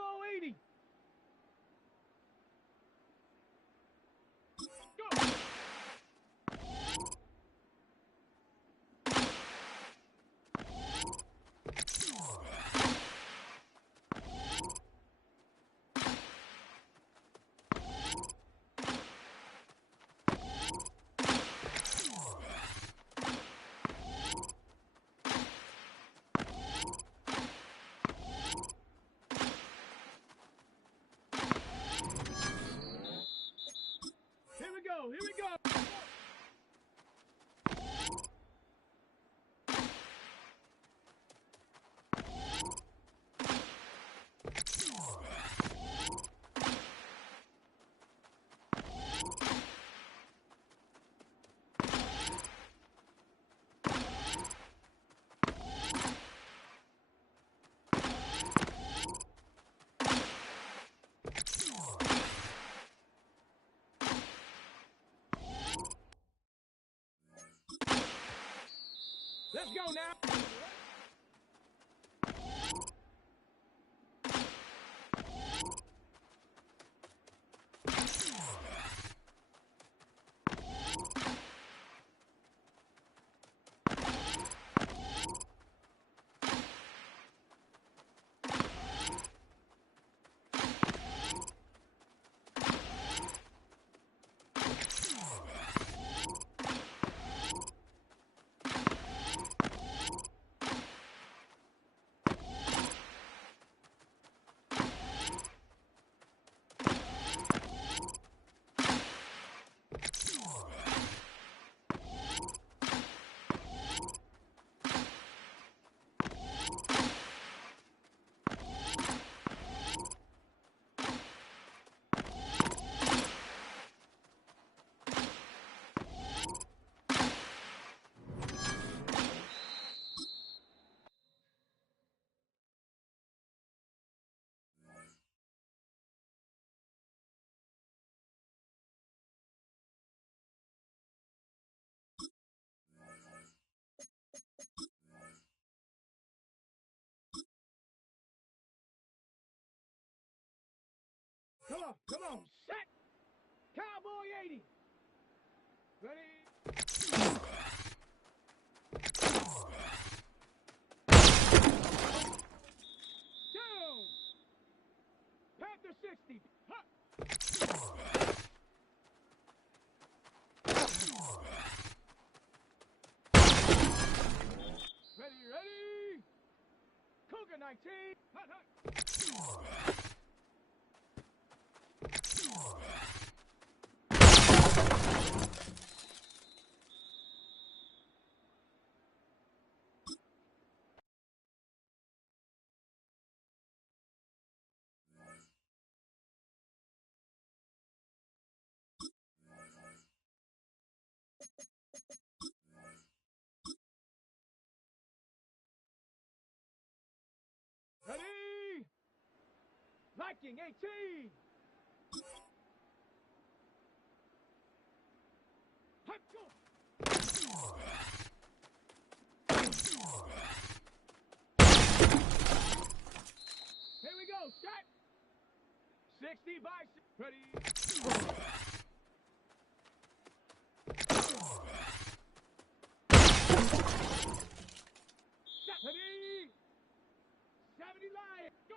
go 80. Go. Here we go. Here we go. Let's go now. Come on, set! Cowboy 80! Ready? Down! Panther 60! Huh. Ready? Cougar 19! Hut, hut. Ready? Viking 18! Hut, go! Here we go, shot! 60 by 6. Ready? Shot. Ready? 70 line. Go!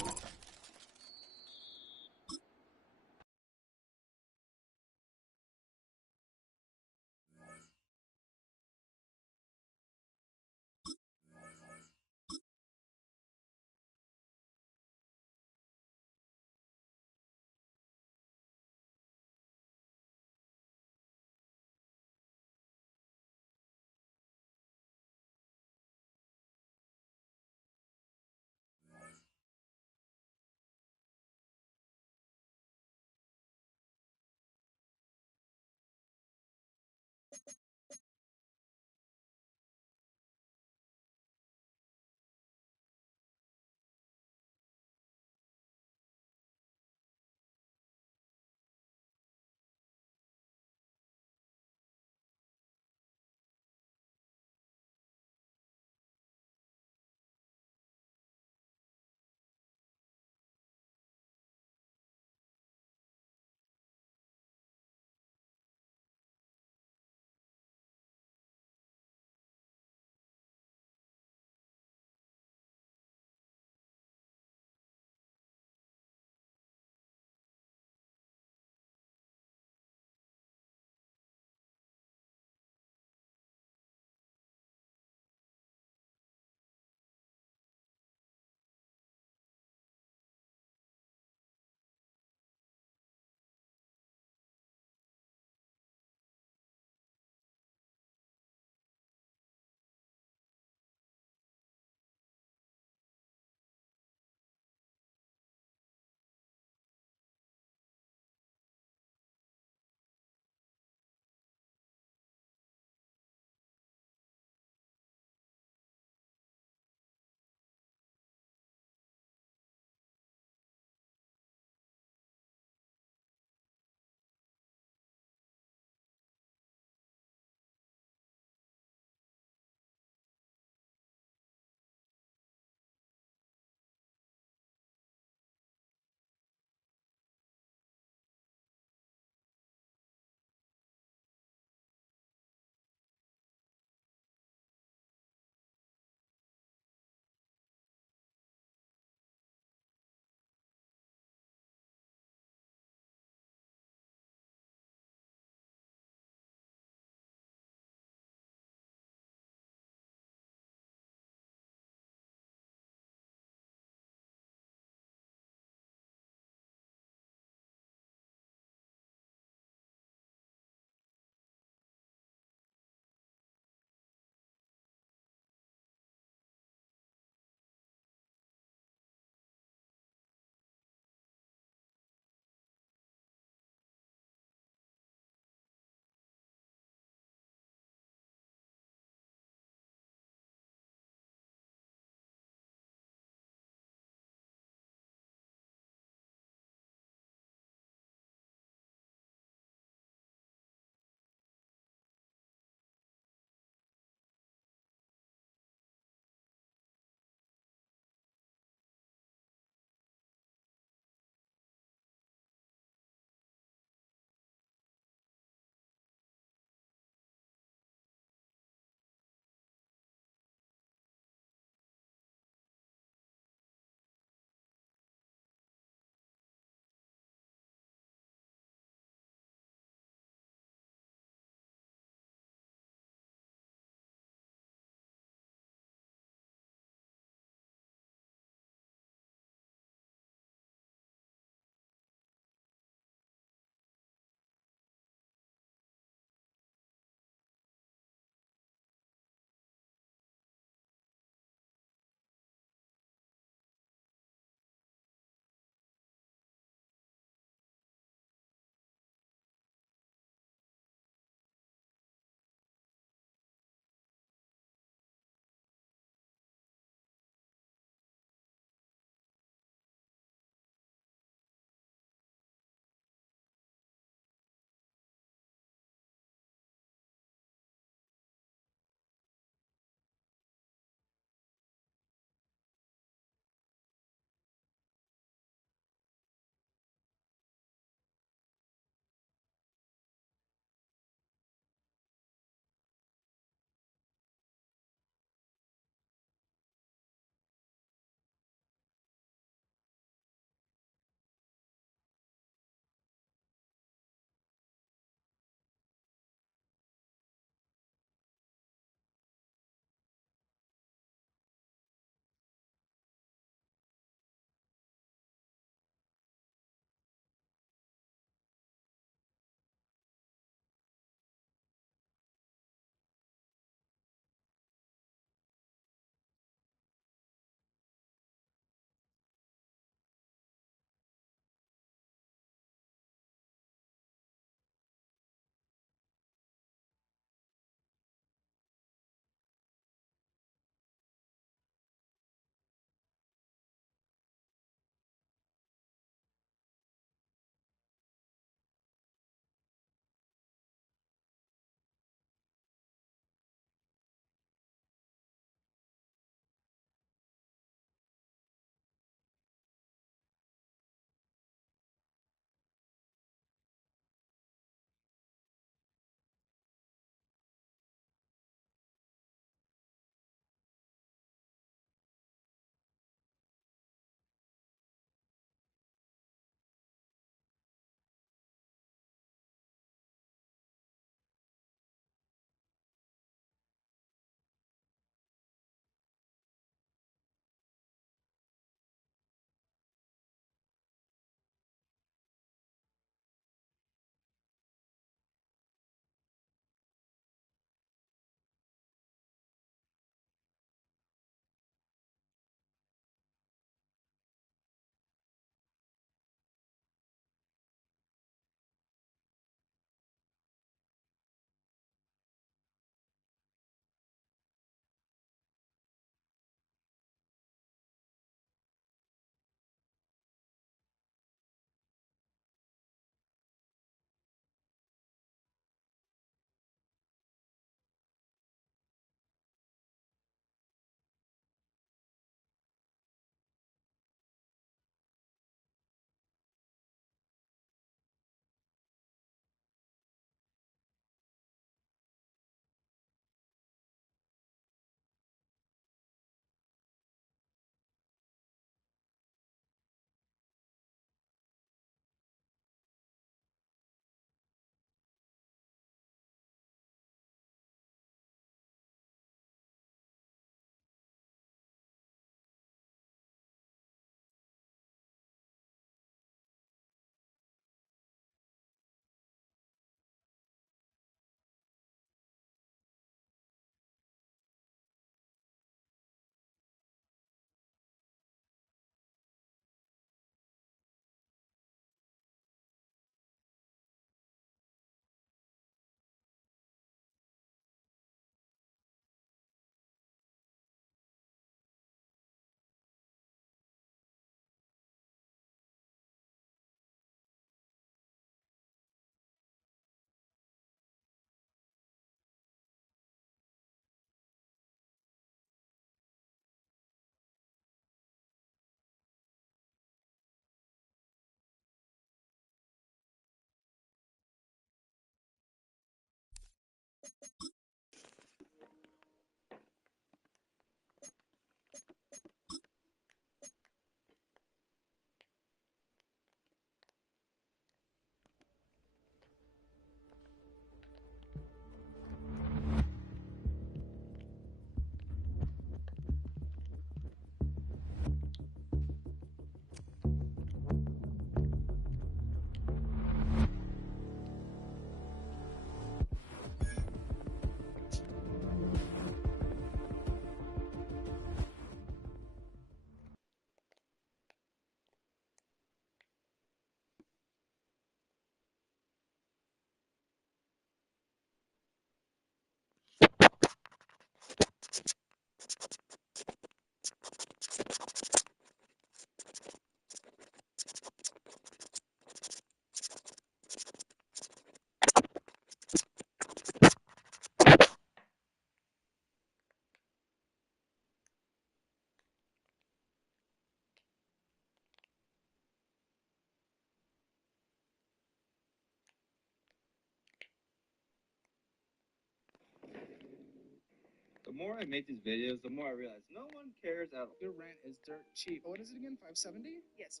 more I make these videos, the more I realize no one cares at all. Your rent is dirt cheap. What is it again? 570? Yes,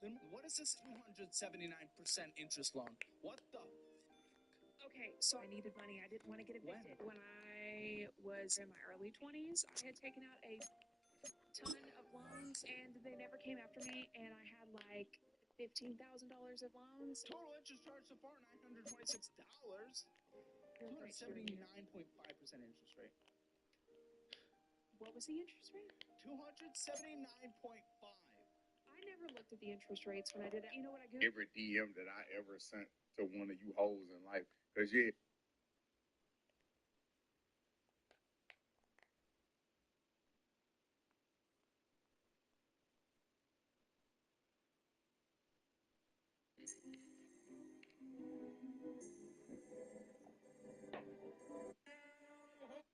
570. Then what is this 279% interest loan? What the? Okay, so I needed money. I didn't want to get evicted. When I was in my early 20s, I had taken out a ton of loans and they never came after me, and I had like $15,000 of loans. Total interest charge so far, $926. 279.5% interest rate. What was the interest rate? 279.5. I never looked at the interest rates when I did it. You know what I Googled? Every DM that I ever sent to one of you hoes in life. Because, yeah.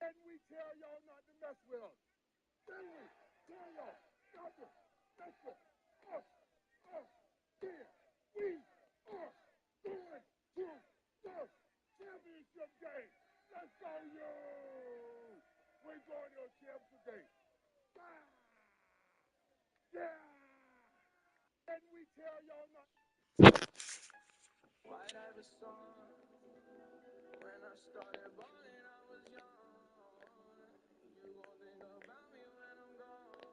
And we tell y'all not to mess with us. Then we tell y'all not to mess with us. Yeah, we are going to the championship game. Let's go, you! We're going to a championship game. Ah! Yeah! And we tell y'all not. White Ivy song. When I started balling, I was young. You gon' think about me when I'm gone.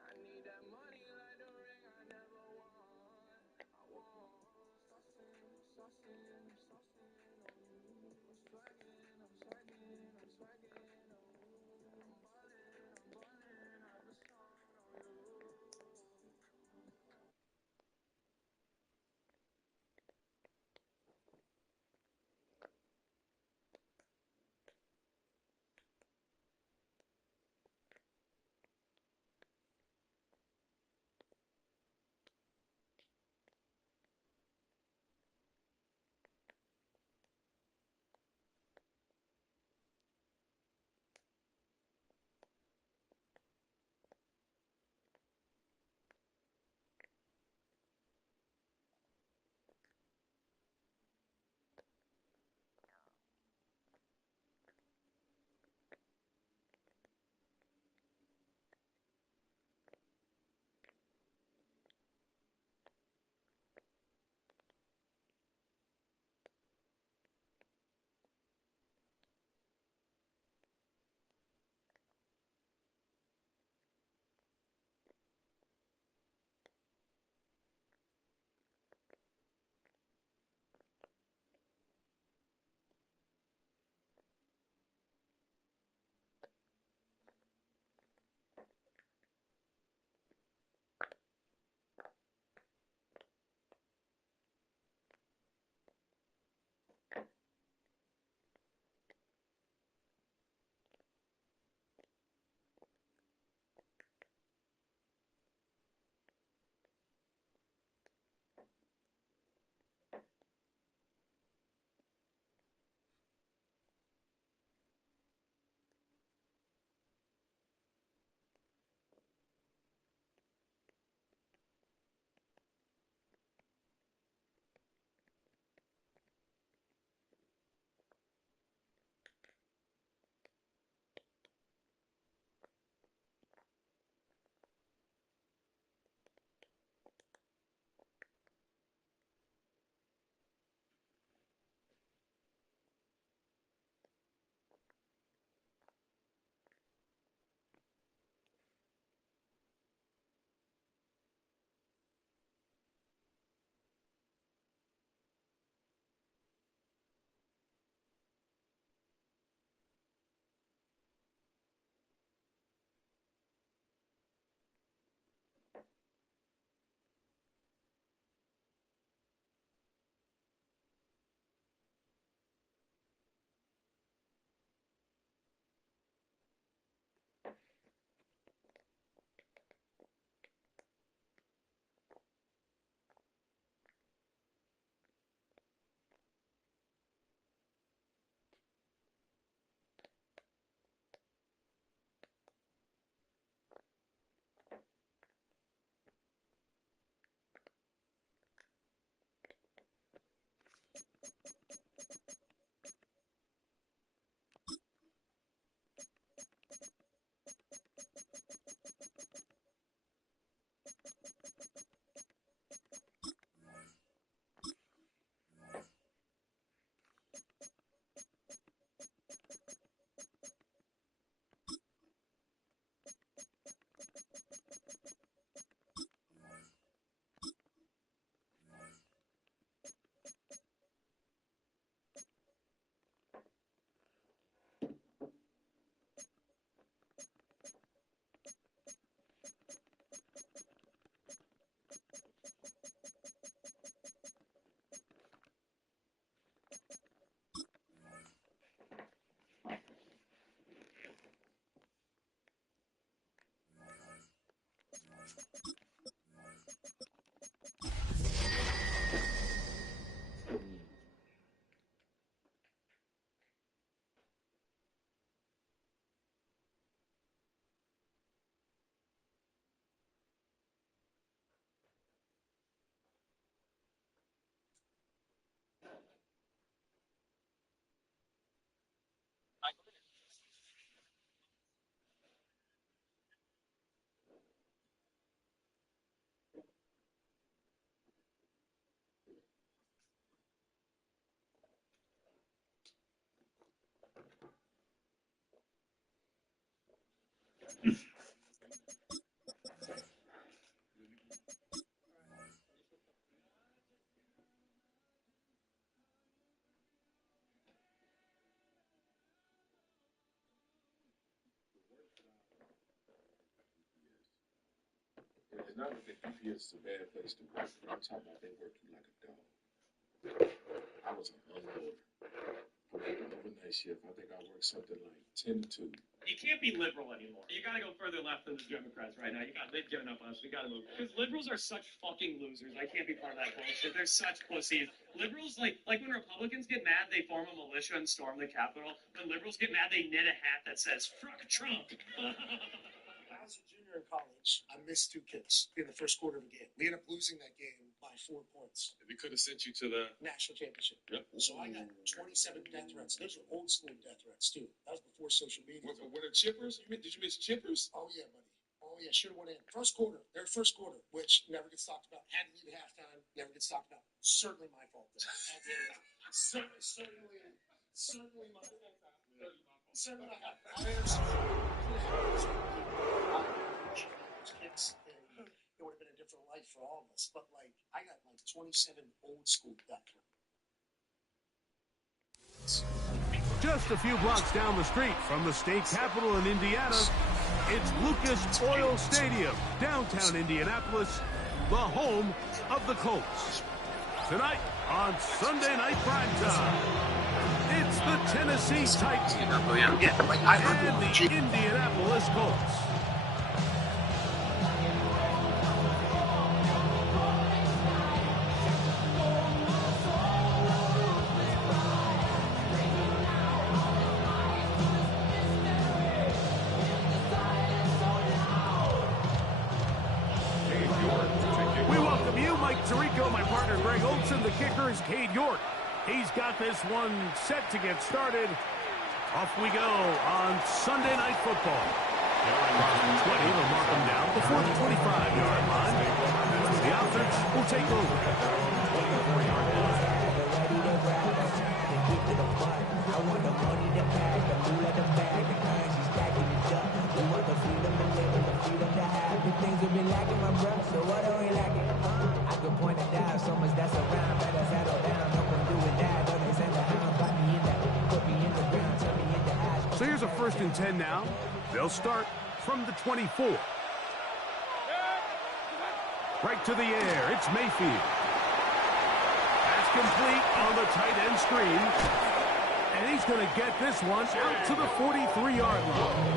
I need that money like the ring I never won. I want saucing, saucing, saucing on you. I'm swagging, I'm swagging, I'm swagging on you. I'm ballin', I have a song on you. It's not that UPS is a bad place to work, but I'm talking about they work you like a dog. I was a unloader. I worked an overnight shift. I think I worked something like 10 to 2. You can't be liberal anymore. You got to go further left than the Democrats right now. They've given up on us. We got to move. Because liberals are such fucking losers. I can't be part of that bullshit. They're such pussies. Liberals, like when Republicans get mad, they form a militia and storm the Capitol. When liberals get mad, they knit a hat that says, fuck Trump. I was a junior in college. I missed 2 kicks in the first quarter of a game. We ended up losing that game by 4 points. They could have sent you to the national championship. Yep. So I got 27 death threats. Those are old school death threats, too. That was before social media. What are chippers? Did you miss chippers? Oh, yeah, buddy. Oh, yeah, should have went in. First quarter, their first quarter, which never gets talked about. Had to leave at halftime, never gets talked about. Certainly my fault. Certainly my fault. Certainly my fault. I kids, and it would have been a different life for all of us. But, like, I got, like, 27 old school death threats. Just a few blocks down the street from the state capitol in Indiana, it's Lucas Oil Stadium, downtown Indianapolis, the home of the Colts. Tonight on Sunday Night Primetime, it's the Tennessee Titans and the Indianapolis Colts. The kicker is Cade York. He's got this one set to get started. Off we go on Sunday Night Football. Across the 20 will mark them down before the 25-yard line. The offense will take over. 24-yard line. I want the money, the bag, the food at the bag, the currency stacking it up. We want the freedom to live and the freedom to have. The things have been lacking, my brother, so what are we lacking? I could point it down, so much that's around. Better settle down, no one doing that. Don't they send the hound, got me in that, put me in the ground, turn me into ash. So here's a 1st and 10 now. They'll start from the 24. Right to the air, it's Mayfield. That's complete on the tight end screen. And he's going to get this one out to the 43-yard line.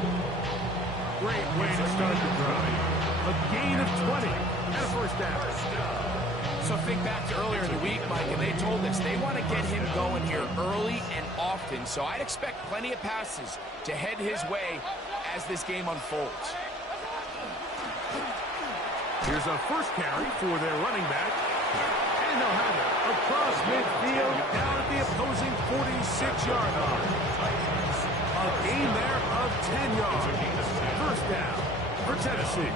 Great way to start the drive. A gain of 20 and a first down. So think back to earlier in the week, Mike, and they told us they want to get him going here early and often. So I'd expect plenty of passes to head his way as this game unfolds. Here's a first carry for their running back. And they'll have it across midfield down at the opposing 46-yard line. A gain there of 10 yards. First down for Tennessee.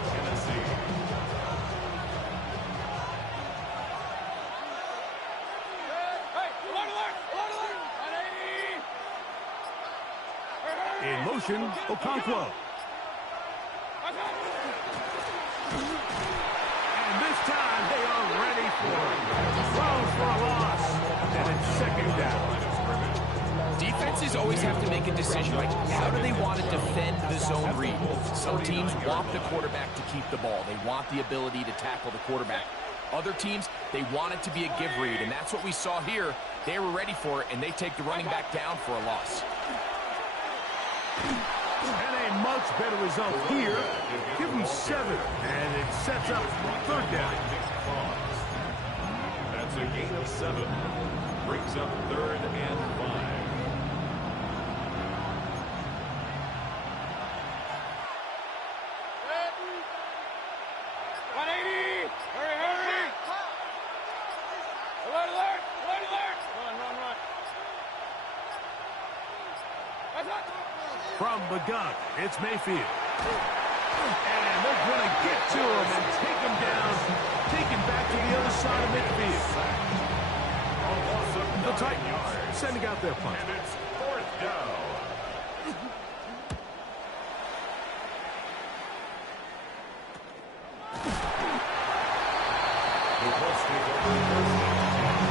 In motion, Okonkwo. And this time they are ready for it. Throws for a loss. And it's second down. Defenses always have to make a decision, right? How do they want to defend the zone read? Some teams want the quarterback to keep the ball. They want the ability to tackle the quarterback. Other teams, they want it to be a give read, and that's what we saw here. They were ready for it, and they take the running back down for a loss. And a much better result here. Give them 7, and it sets up third down. That's a gain of 7. Brings up 3rd and 5. From the gun, it's Mayfield. And they're going to get to him and take him down, taken back to the other side of midfield. The Titans sending out their punt. And it's 4th down. Colts take over the first down.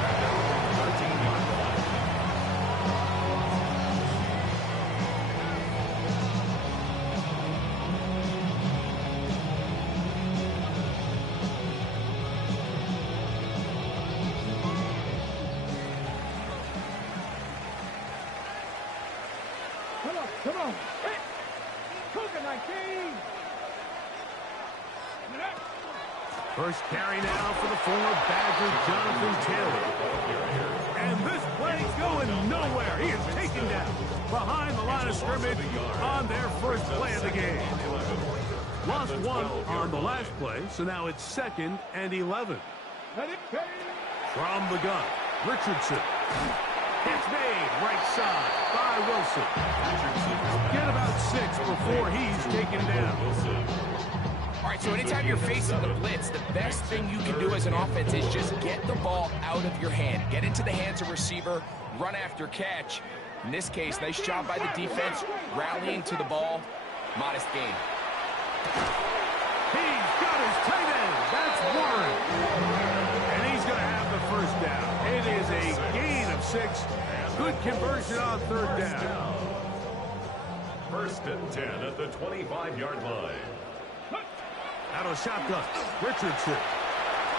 At their own 13-yard line. Come on. Hey, Cougar 19. First carry now for the former Badger, Jonathan Taylor. And this play's going nowhere. He is taken down behind the line of scrimmage on their first play of the game. Lost one on the last play, so now it's 2nd and 11. From the gun, Richardson. It's made right side by Wilson. Get about 6 before he's taken down. All right, so anytime you're facing the blitz, the best thing you can do as an offense is just get the ball out of your hand. Get into the hands of receiver, run after catch. In this case, nice job by the defense, rallying to the ball. Modest gain. He's got his tight end. That's Warren. And he's going to have the first down. It is a gain of 6. Good conversion on 3rd down. 1st and 10 at the 25-yard line. Out of shotgun, Richardson.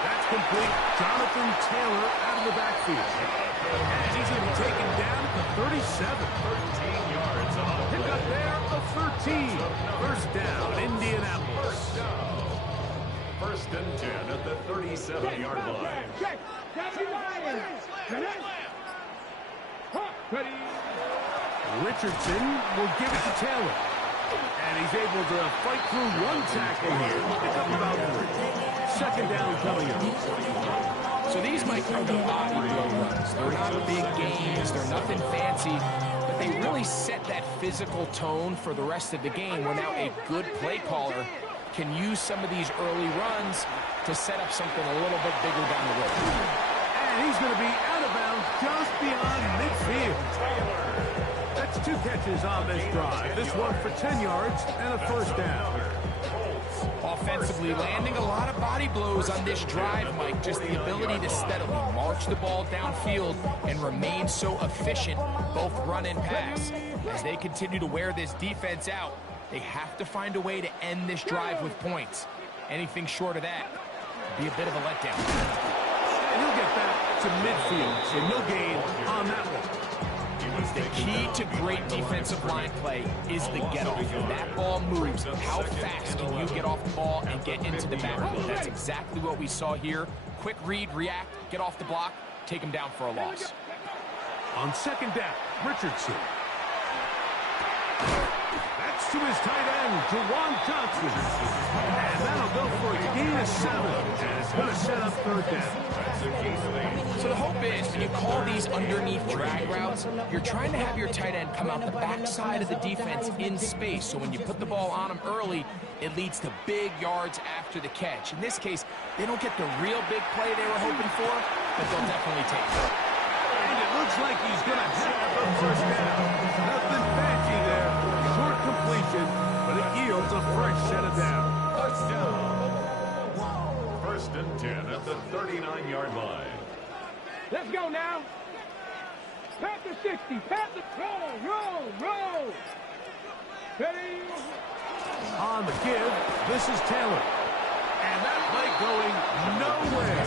That's complete. Jonathan Taylor out of the backfield. And he's going to be taken down at the 37. 13 yards on the Pick up there of 13. First down, Indianapolis. First and 10 at the 37-yard line. Richardson will give it to Taylor. And he's able to fight through one tackle here. Pick up about 3. 2nd down coming up. So these might come to body blow runs. They're not big gains. They're nothing fancy. But they really set that physical tone for the rest of the game where now a good play caller can use some of these early runs to set up something a little bit bigger down the road. And he's going to be out of bounds just beyond midfield. That's 2 catches on this drive. This one for 10 yards and a first down. Offensively, landing a lot of body blows on this drive, Mike. Just the ability to steadily march the ball downfield and remain so efficient, both run and pass. As they continue to wear this defense out, they have to find a way to end this drive with points. Anything short of that would be a bit of a letdown. And he'll get back to midfield, so no gain on that one. The key to great defensive line play is the get-off. When that ball moves, how fast can you get off the ball and get into the backfield? That's exactly what we saw here. Quick read, react, get off the block, take him down for a loss. On 2nd down, Richardson. That's to his tight end, Jawan Johnson. And that'll go for a gain of 7. And it's going to set up 3rd down. So the hope is when you call these underneath drag routes, you're trying to have your tight end come out the backside of the defense in space. So when you put the ball on him early, it leads to big yards after the catch. In this case, they don't get the real big play they were hoping for, but they'll definitely take it. And it looks like he's going to have the first down. Nothing fancy there. Short completion, but it yields a fresh set of downs. Touchdown. 1st and 10 at the 39-yard line. Let's go now. Pat the 60. Pat the roll. Ready. On the give, this is Taylor. And that play going nowhere.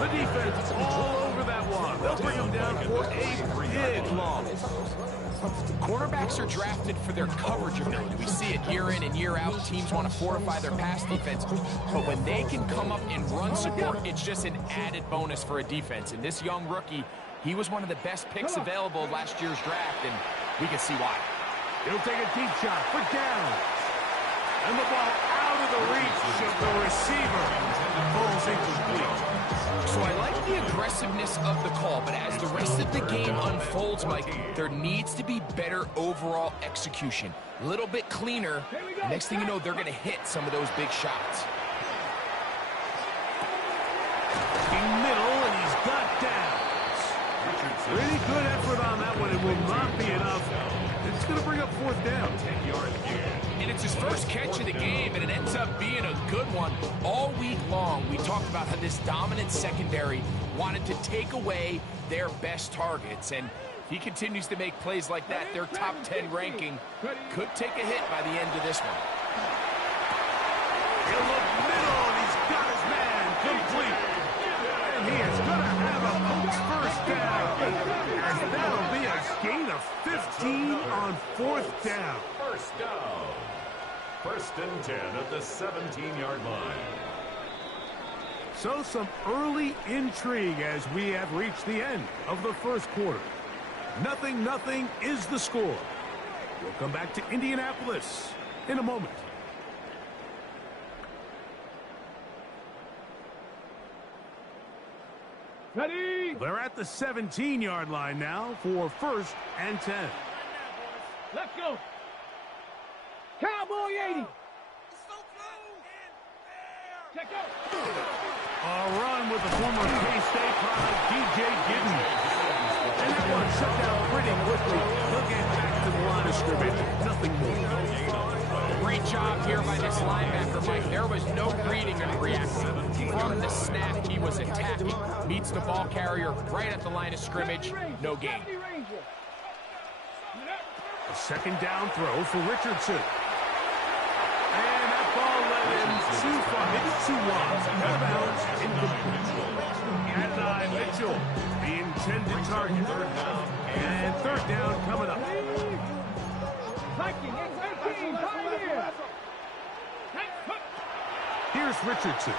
The defense all over that one. They'll bring him down for a big loss. Quarterbacks are drafted for their coverage ability. We see it year in and year out. Teams want to fortify their pass defense. But when they can come up and run support, it's just an added bonus for a defense. And this young rookie, he was one of the best picks available last year's draft, and we can see why. He'll take a deep shot for down. And the ball out of the reach of the receiver. Falls incomplete. So I like the aggressiveness of the call, but as the rest of the game unfolds, Mike, there needs to be better overall execution. A little bit cleaner. Next thing you know, they're going to hit some of those big shots. In middle, and he's got downs. Pretty good effort on that one. It will not be enough. It's going to bring up 4th down. 10 yards again. And it's his first catch of the game, and it ends up being a good one. All week long, we talked about how this dominant secondary wanted to take away their best targets. And if he continues to make plays like that, their top 10 ranking could take a hit by the end of this one. He'll look middle, and he's got his man complete. And he is going to have a Colts first down. And that'll be a gain of 15 on 4th down. First down. 1st and 10 at the 17-yard line. So some early intrigue as we have reached the end of the first quarter. 0-0 is the score. We'll come back to Indianapolis in a moment. Ready? They're at the 17-yard line now for 1st and 10. Let's go. Cowboy 80. Check out. A run with the former K-State product, DJ Giddens. And that one shut down pretty quickly. He'll get back to the line of scrimmage. Nothing more. Great job here by this linebacker, Mike. There was no reading and reacting. From the snap, he was attacking. Meets the ball carrier right at the line of scrimmage. No gain. A 2nd down throw for Richardson. And that ball led him too far, maybe too wide. Out of bounds, incomplete. At 9, Mitchell, the intended target. 3rd down. And 3rd down coming up. Here's Richardson.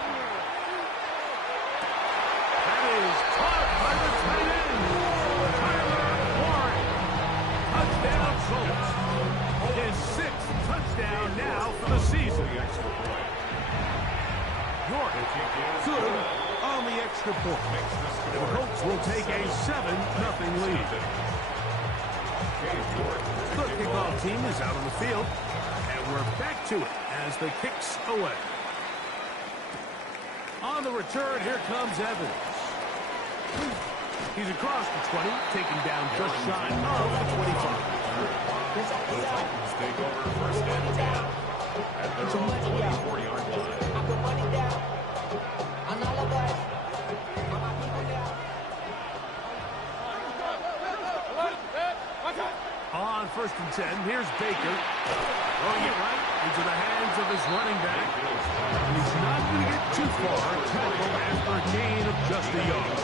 That is caught by the tight end, Tyler Warren. Touchdown, Colts. His 6th touchdown now for the season. York, good on the extra point. And the Colts will take a 7-0 lead. The kickoff team is out on the field, and we're back to it as the kick's away. On the return, here comes Evans. He's across the 20, taken down just shy of the 25. Take over 1st and 10 at their own 24-yard line. On 1st and 10, here's Baker. Throwing it right into the hands of his running back. And he's not going to get too far. Tackle after a gain of just a yard.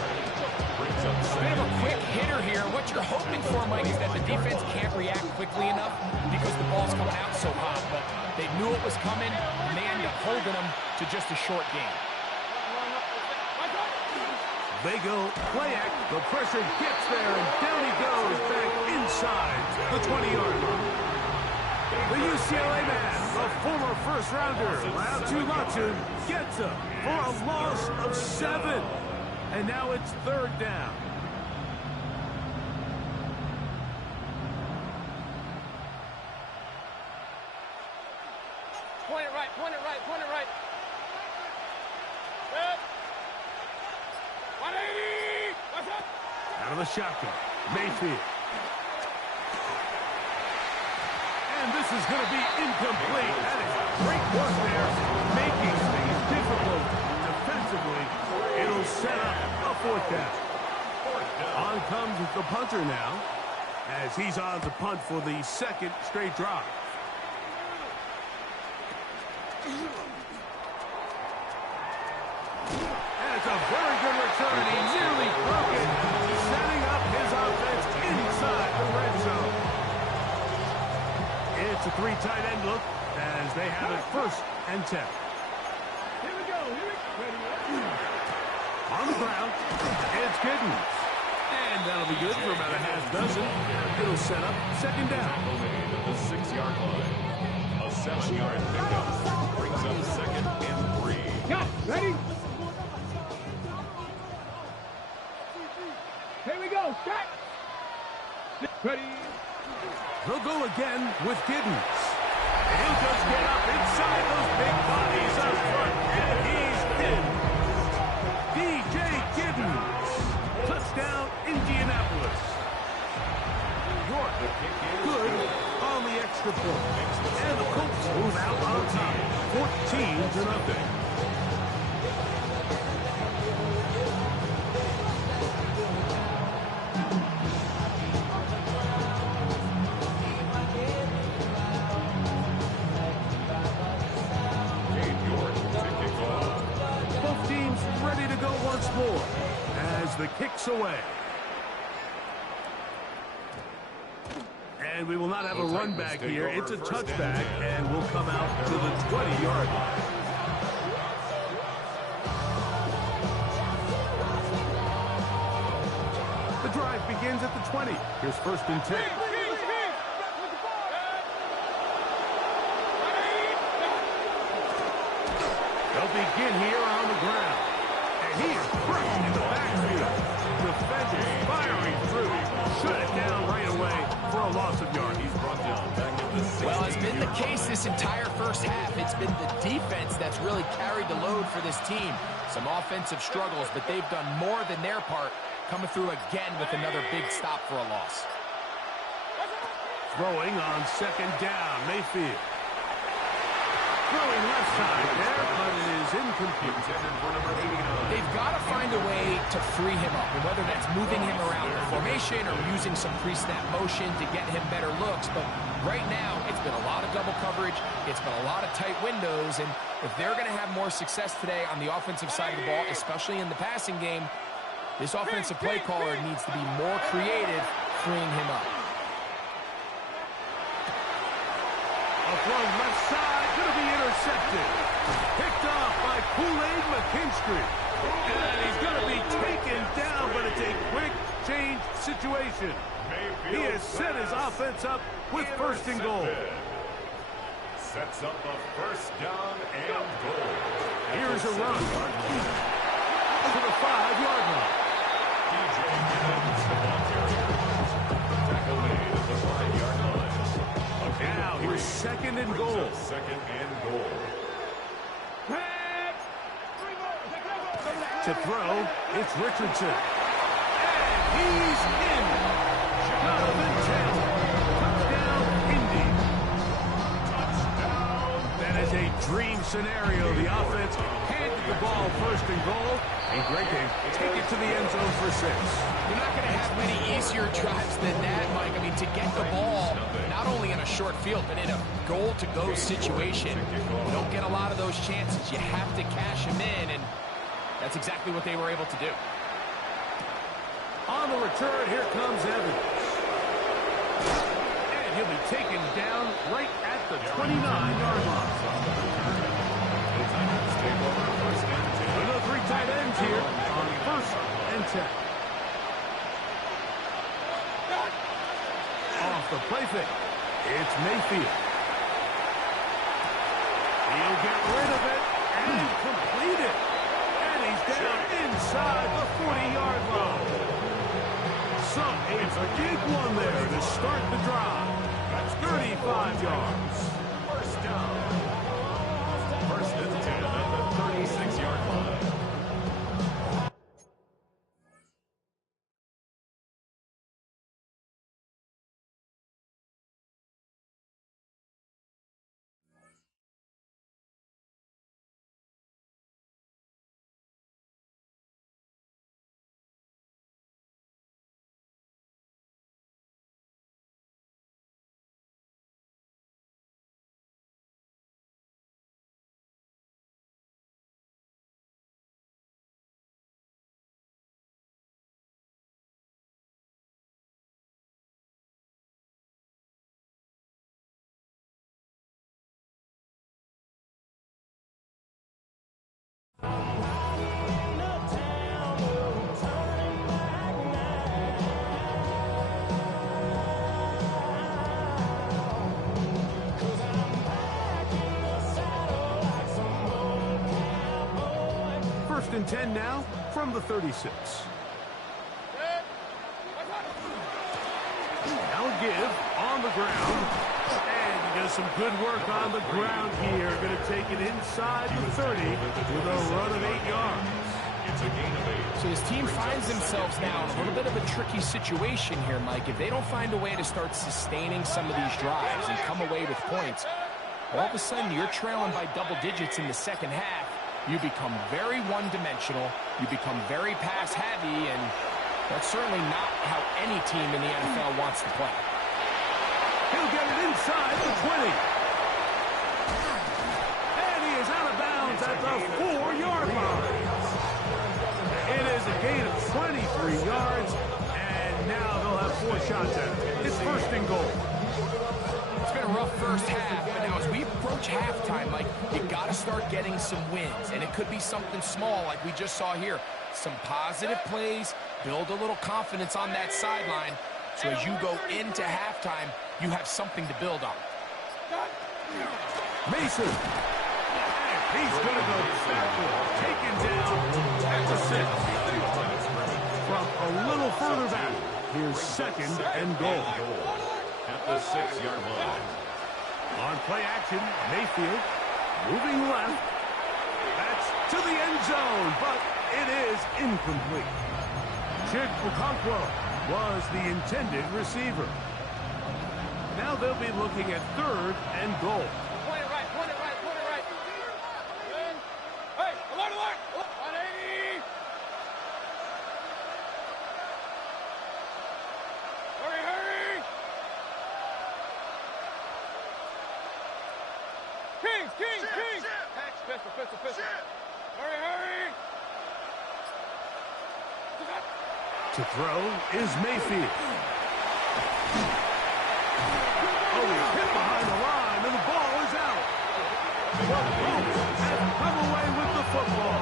We have a quick hitter here. What you're hoping for, Mike, is that the defense can't react quickly enough because the ball's coming out so hot. But they knew it was coming, and they ended up holding them to just a short game. They go play act. The pressure gets there, and down he goes back inside the 20-yard line. The UCLA man, the former first-rounder, Latu, gets him for a loss of 7. And now it's 3rd down. Point it right, point it right, point it right. Good. 180. What's up? Out of the shotgun, Mayfield. And this is going to be incomplete. That is great work there, making things difficult defensively. It'll set up a 4th down. On comes the punter now, as he's on to punt for the 2nd straight drive. And it's a very good return. He nearly broke it, setting up his offense inside the red zone. It's a 3 tight end look as they have it 1st and 10. Here we go. On the ground, it's Giddens. And that'll be good for about a half dozen. It'll set up 2nd down. At the 6-yard line. A 7-yard pickup brings up 2nd and 3. Got it. Ready? Here we go. Shot. Ready? They'll go again with Giddens. And he'll just get up inside those big bodies up front. And he's in. DJ Giddens. Touchdown, Indianapolis. York, good on the extra point. And the Colts once more as the kick's away. And we will not have a run back here. It's a touchback, and we'll come out to the 20-yard line. The drive begins at the 20. Here's 1st and 10. They'll begin here on the ground. And he is crushed in the backfield. Defenders firing through. Shut it down right away for a loss of yards. He's brought down back at the 60. Well, it's been the case this entire first half. It's been the defense that's really carried the load for this team. Some offensive struggles, but they've done more than their part, coming through again with another big stop for a loss. Throwing on 2nd down, Mayfield. Throwing left side there, but it is incomplete. They've got to find a way to free him up, and whether that's moving him around the formation or using some pre-snap motion to get him better looks. But right now, it's been a lot of double coverage. It's been a lot of tight windows, and if they're going to have more success today on the offensive side of the ball, especially in the passing game, this offensive play caller needs to be more creative, freeing him up. A throw left side, going to be intercepted. Picked off by Kool-Aid McKinstry. And he's going to be taken down, but it's a quick change situation. He has set his offense up with 1st and goal. Sets up a 1st down and goal. Here's a run to the 5-yard line. Tackle made at the 5-yard line. Now here's 2nd and goal. 2nd and goal. To throw, it's Richardson. And he's in. Jonathan Taylor. Touchdown, Indy. Touchdown. That is a dream scenario. The offense handed the ball 1st and goal. A great game. Take it to the end zone for 6. You're not going to have many easier drives than that, Mike. I mean, to get the ball, not only in a short field, but in a goal-to-go situation. You don't get a lot of those chances. You have to cash them in, and that's exactly what they were able to do. On the return, here comes Evans. And he'll be taken down right at the 29-yard line. Another 3 tight ends here on 1st and 10. Off the play fake, it's Mayfield. He'll get rid of it and complete it. And he's down inside the 40-yard line. So it's a big one there to start the drive. That's 35 yards. 1st down. 1st and 10 at the 36-yard line. First and 10 now from the 36. Now a give on the ground. And he does some good work on the ground here. Going to take it inside the 30 with a run of 8 yards. It's a gain of 8. So his team finds themselves now in a little bit of a tricky situation here, Mike. If they don't find a way to start sustaining some of these drives and come away with points, all of a sudden you're trailing by double digits in the second half. You become very one-dimensional. You become very pass-heavy, and that's certainly not how any team in the NFL wants to play. He'll get it inside the 20. And he is out of bounds at the 4-yard line. 3 yards, and now they'll have 4 shots at it. It's first and goal. It's been a rough first half, but now as we approach halftime, Mike, you got to start getting some wins, and it could be something small like we just saw here. Some positive plays, build a little confidence on that sideline, so as you go into halftime, you have something to build on. Mason. And he's going to go backward, taken down at the 6. From a little further back, here's second and goal. At the 6-yard line. On play action, Mayfield moving left. That's to the end zone, but it is incomplete. Chig Okonkwo was the intended receiver. Now they'll be looking at third and goal. Point it right, point it right, point it right. Hey, alert! 180! Hurry! Kings! Pistol. Hurry! To throw is Mayfield. Oh, he's hit behind the line, and the ball is out. The Colts have come away with the football.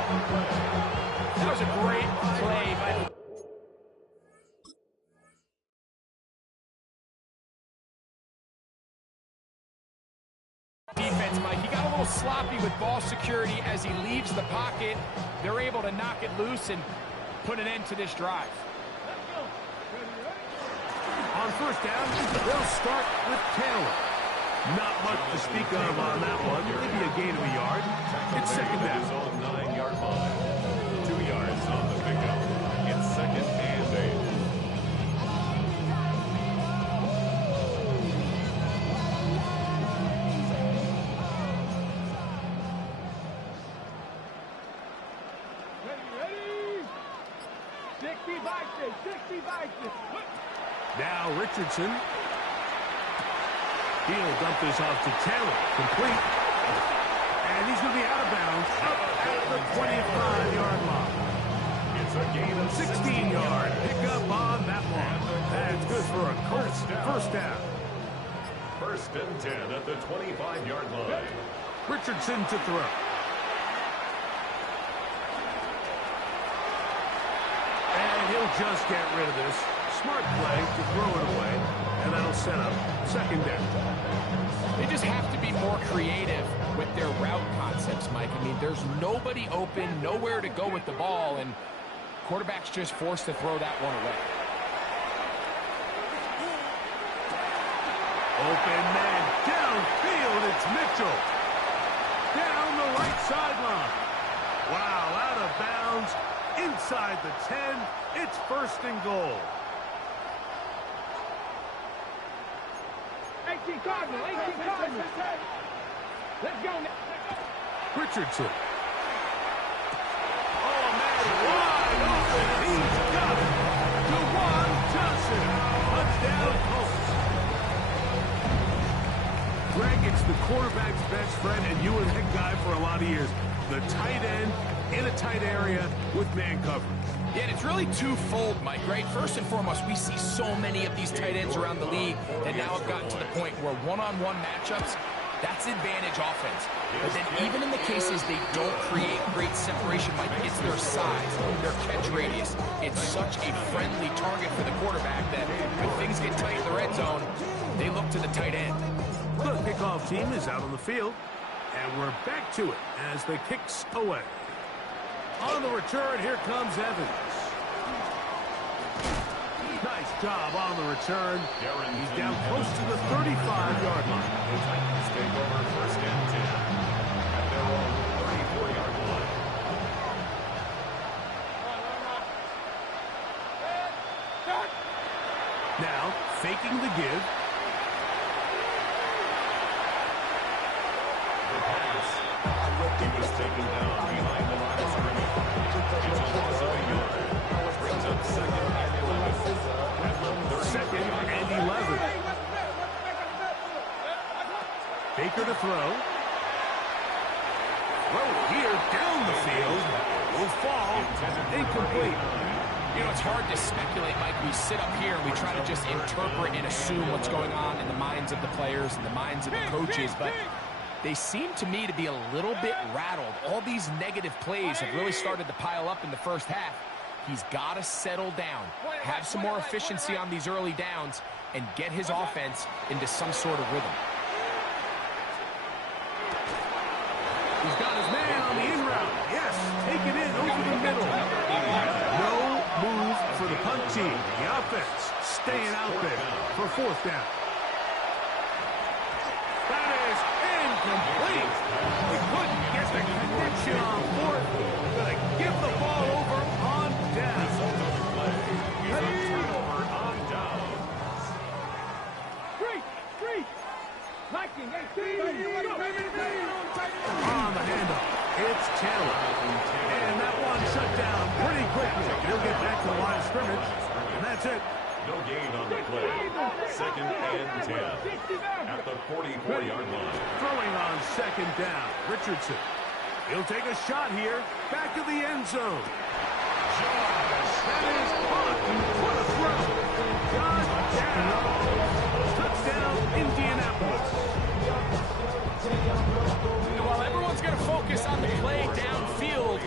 That was a great play by the defense, Mike. He got a little sloppy with ball security as he leaves the pocket. They're able to knock it loose and put an end to this drive. On first down, they'll start with Taylor. Not much to speak of on that one. Maybe a gain of a yard. It's second down. On 9-yard line. 2 yards on the pickup. It's second and 8. Ready? 60 by 6. Now Richardson. He'll dump this off to Taylor. Complete. And he's going to be out of bounds up at the 25-yard line. It's a gain of 16-yard pickup on that one. That's good for a Colts first down. First and 10 at the 25-yard line. Richardson to throw. And he'll just get rid of this. Smart play to throw it away, and that'll set up second down. They just have to be more creative with their route concepts, Mike. I mean, there's nobody open, nowhere to go with the ball, and quarterback's just forced to throw that one away. Open man downfield, it's Mitchell. Down the right sideline. Wow, out of bounds, inside the 10, it's first and goal. 18 Cardinal. Let's go. Richardson. Oh, man, wide open. He's got it. DeJuan Johnson. Touchdown, Colts. Greg, it's the quarterback's best friend, and you were that guy for a lot of years. The tight end in a tight area with man coverage. Yeah, and it's really twofold, Mike, right? First and foremost, we see so many of these tight ends around the league that now have gotten to the point where one-on-one matchups, that's advantage offense. But then even in the cases they don't create great separation, Mike, it's their size, their catch radius. It's such a friendly target for the quarterback that when things get tight in the red zone, they look to the tight end. The kickoff team is out on the field, and we're back to it as the kicks away. On the return, here comes Evans. Nice job on the return. He's down close to the 35-yard line. The Titans take over first and 10 at their own 34-yard line. Now, faking the give. He was taken down behind the line of scrimmage. It's a loss of a yard. Brings up second and 11. Second and 11. Baker to throw. Throw here down the field. Will fall. Incomplete. You know, it's hard to speculate, Mike. We sit up here and we try to just interpret and assume what's going on in the minds of the players and the minds of the coaches, but they seem to me to be a little bit rattled. All these negative plays have really started to pile up in the first half. He's got to settle down, have some more efficiency on these early downs, and get his offense into some sort of rhythm. He's got his man on the in route. Yes, take it in over the middle. No move for the punt team. The offense staying out there for fourth down. That is incomplete. He couldn't get the connection on fourth. Going to give the ball over on down. On downs. Street. Liking, On the handoff, it's Taylor. And that one shut down pretty quickly. He'll get back to the line of scrimmage, and that's it. No gain on the play. 2nd and 10 at the 44-yard line. Throwing on 2nd down, Richardson. He'll take a shot here, back to the end zone. That is caught. What a throw. Josh down. Touchdown, Indianapolis. And while everyone's going to focus on the play downfield,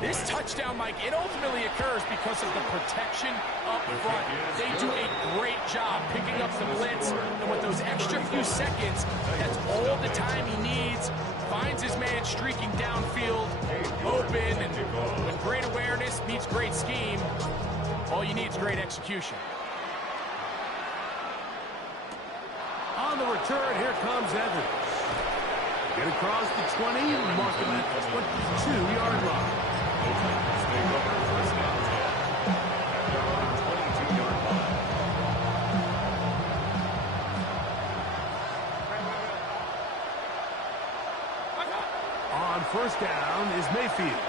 this touchdown, Mike, it ultimately occurs because of the protection up front. They do a great job picking up the blitz, and with those extra few seconds, that's all the time he needs. Finds his man streaking downfield, open, and with great awareness meets great scheme. All you need is great execution. On the return, here comes Evans. Get across the 20, mark him at the 22-yard line. Stay over 1st and 10 at their own 22-yard line. On 1st down is Mayfield.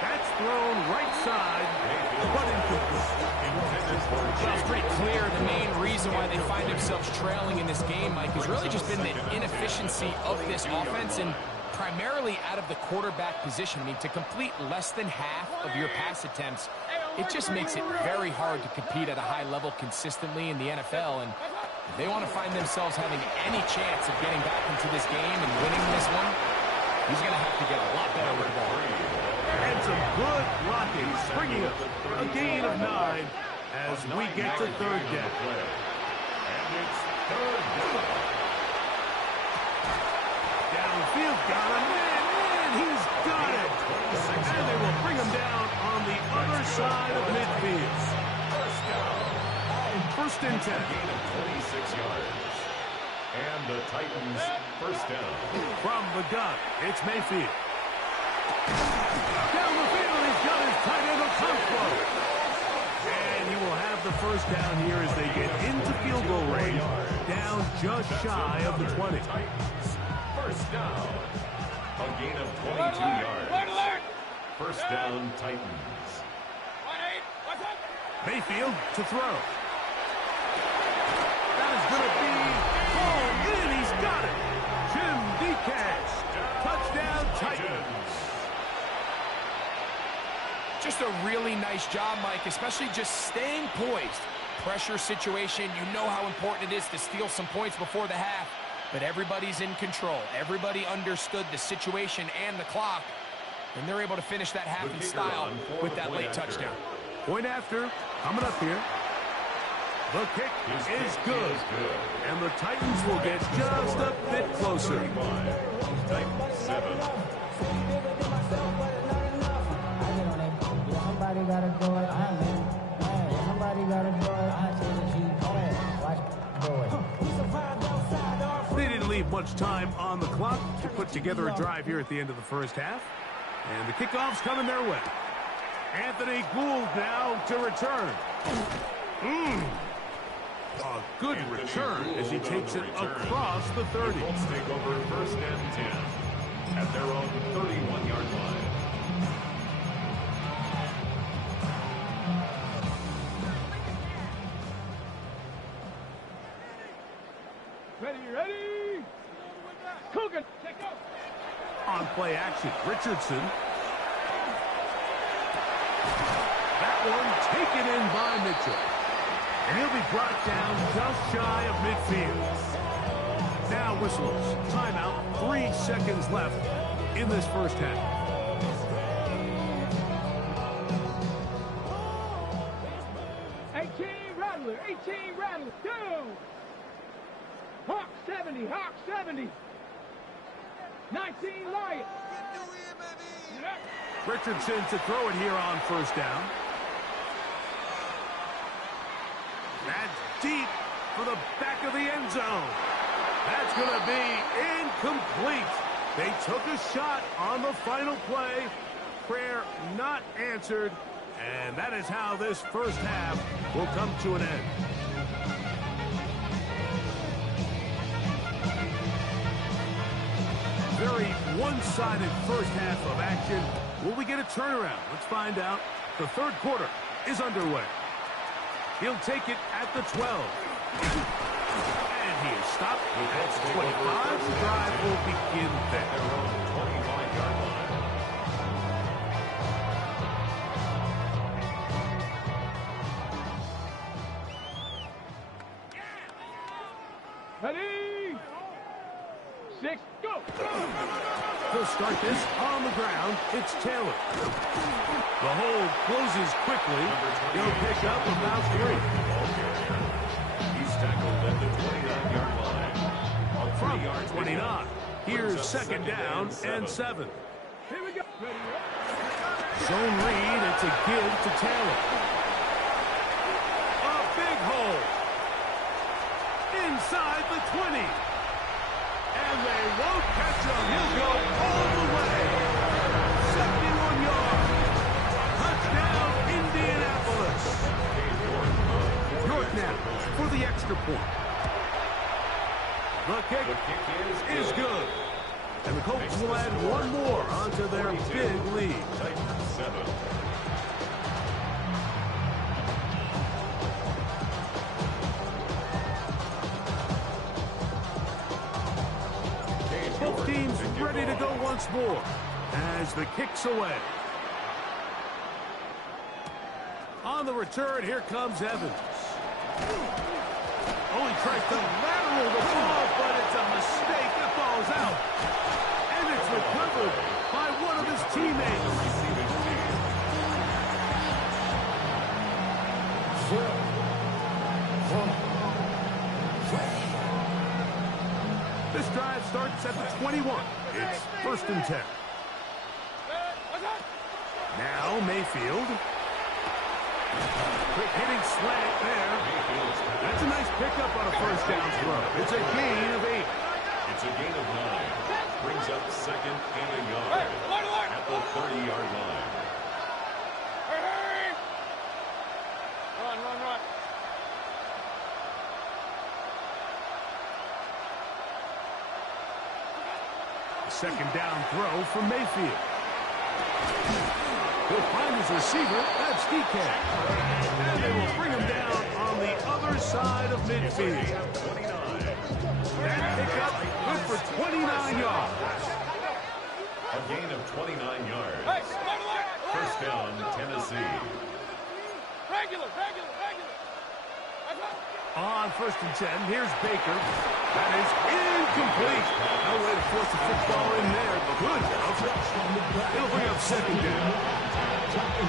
That's thrown right side, but incomplete. Well, it's pretty clear the main reason why they find themselves trailing in this game, Mike, has really just been the inefficiency of this offense and primarily out of the quarterback position. I mean, to complete less than half of your pass attempts, it just makes it very hard to compete at a high level consistently in the NFL. And if they want to find themselves having any chance of getting back into this game and winning this one, he's going to have to get a lot better with the ball. And some good blocking, bringing up a gain of 9 as we get to 3rd down. And it's 3rd down. Downfield, got him, and he's got it. And they will bring him down on the other side of midfield. 1st and 10. Gain of 26 yards. And the Titans 1st down. From the gun, it's Mayfield. Down the field, he's got his tight end of Conquo. And he will have the 1st down here as they get into field goal range, down just shy of the 20. 1st down. A gain of 22 yards. 1st down, Titans. Mayfield to throw. That is going to be hauled in. He's got it. Jim Decash. Touchdown, Titans. Just a really nice job, Mike, especially just staying poised. Pressure situation, you know how important it is to steal some points before the half, but everybody's in control. Everybody understood the situation and the clock, and they're able to finish that half in style with that late touchdown. Point after, coming up here. The kick is good, and the Titans will get just a bit closer. Titans 7. Somebody gotta do it. Somebody gotta do it. I tell the Watch do it. They didn't leave much time on the clock to put together a drive here at the end of the 1st half. And the kickoff's coming their way. Anthony Gould now to return. A good return as he takes it across the 30. Colts take over 1st and 10 at their own 31-yard line. Ready. Coogan, take up. On play action, Richardson. That one taken in by Mitchell. And he'll be brought down just shy of midfield. Now whistles. Timeout. 3 seconds left in this first half. 18 Rattler, 18 Rattler, go! Hawk 70, Hawk 70. 19 Lion. Richardson to throw it here on first down. That's deep for the back of the end zone. That's going to be incomplete. They took a shot on the final play. Prayer not answered. And that is how this first half will come to an end. Very one-sided first half of action. Will we get a turnaround? Let's find out. The third quarter is underway. He'll take it at the 12. And he is stopped at 25. The drive will begin there. Their own 25-yard line. Ready? 6, go! He'll start this on the ground. It's Taylor. The hold closes quickly. He'll pick up about 3. He's tackled at the 29-yard line. From 29. Here's second down and 7. Here we go. Zone read. It's a give to Taylor. A big hole. Inside the 20. And they won't catch him. He'll go all the way. 71 yards. Touchdown, Indianapolis. York now for the extra point. The kick is good. And the Colts will add one more onto their big lead. Titans 7. Both teams ready to go once more as the kick's away. On the return, here comes Evans. Oh, he tries to lateral the ball, but it's a mistake. It falls out. And it's recovered by one of his teammates. This drive starts at the 21. It's 1st and 10. Now Mayfield. Quick hitting slant there. That's a nice pickup on a first down throw. It's a gain of 8. It's a gain of 9. Brings up second and a yard at the 30-yard line. Run. Second down throw from Mayfield. He'll find his receiver. That's DK. And they will bring him down on the other side of midfield. That pickup good for 29 yards. A gain of 29 yards. First down, Tennessee. Regular. On 1st and 10, here's Baker. That is incomplete. No way to force the football in there. Good. It'll bring up second down.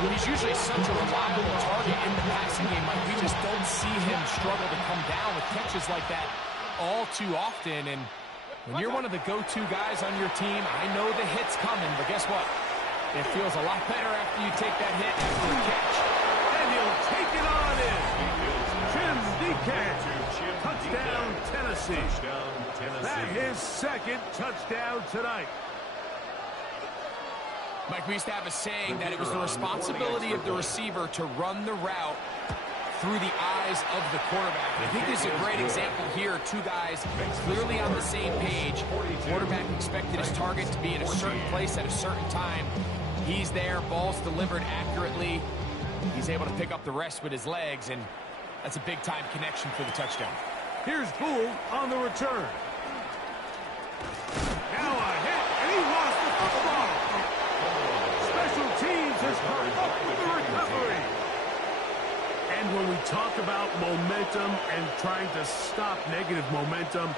He's usually such a reliable target in the passing game. Like, we just don't see him struggle to come down with catches like that all too often. And when you're one of the go-to guys on your team, I know the hit's coming, but guess what? It feels a lot better after you take that hit after the catch. And he'll take it on in. Jim DK. Touchdown, Tennessee. That his second touchdown tonight. Mike, we used to have a saying that it was the responsibility of the receiver to run the route through the eyes of the quarterback. I think this is a great example here. Two guys clearly on the same page. Quarterback expected his target to be in a certain place at a certain time. He's there, ball's delivered accurately. He's able to pick up the rest with his legs, and that's a big-time connection for the touchdown. Here's Boole on the return. Now a hit, and he lost the football. Special teams has come up with the recovery. And when we talk about momentum and trying to stop negative momentum,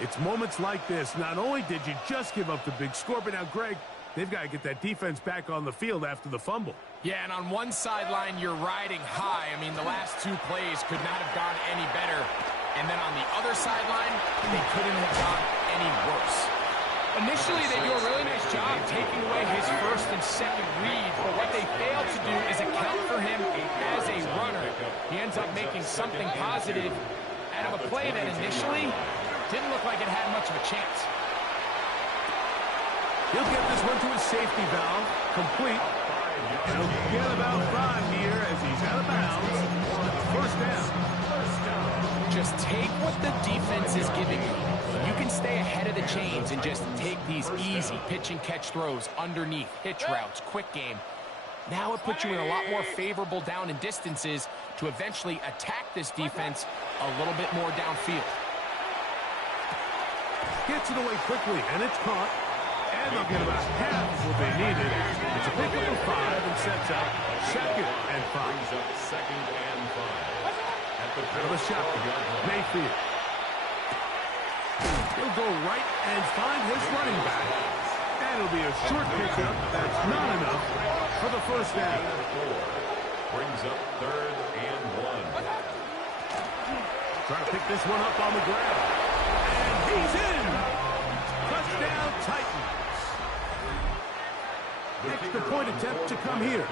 it's moments like this. Not only did you just give up the big score, but now, Greg, they've got to get that defense back on the field after the fumble. Yeah, and on one sideline, you're riding high. I mean, the last two plays could not have gone any better. And then on the other sideline, they couldn't have gone any worse. Initially, they do a really nice job taking away his first and second read, but what they failed to do is account for him as a runner. He ends up making something positive out of a play that initially didn't look like it had much of a chance. He'll get this one to his safety valve, complete. And he'll get about 5 here as he's out of bounds. First down. Just take what the defense is giving you. You can stay ahead of the chains and just take these easy pitch and catch throws underneath, hitch routes, quick game. Now it puts you in a lot more favorable down and distances to eventually attack this defense a little bit more downfield. Gets it away quickly, and it's caught. And they'll get about half of what they needed. It's a pickup of 5 and sets up 2nd and 5. Second and 5. Out of the shotgun, Mayfield. He'll go right and find his running back. And it'll be a short pickup. That's not enough for the first down. Brings up 3rd and 1. Trying to pick this one up on the ground. And he's in! Touchdown, Titans. Extra point attempt to come here.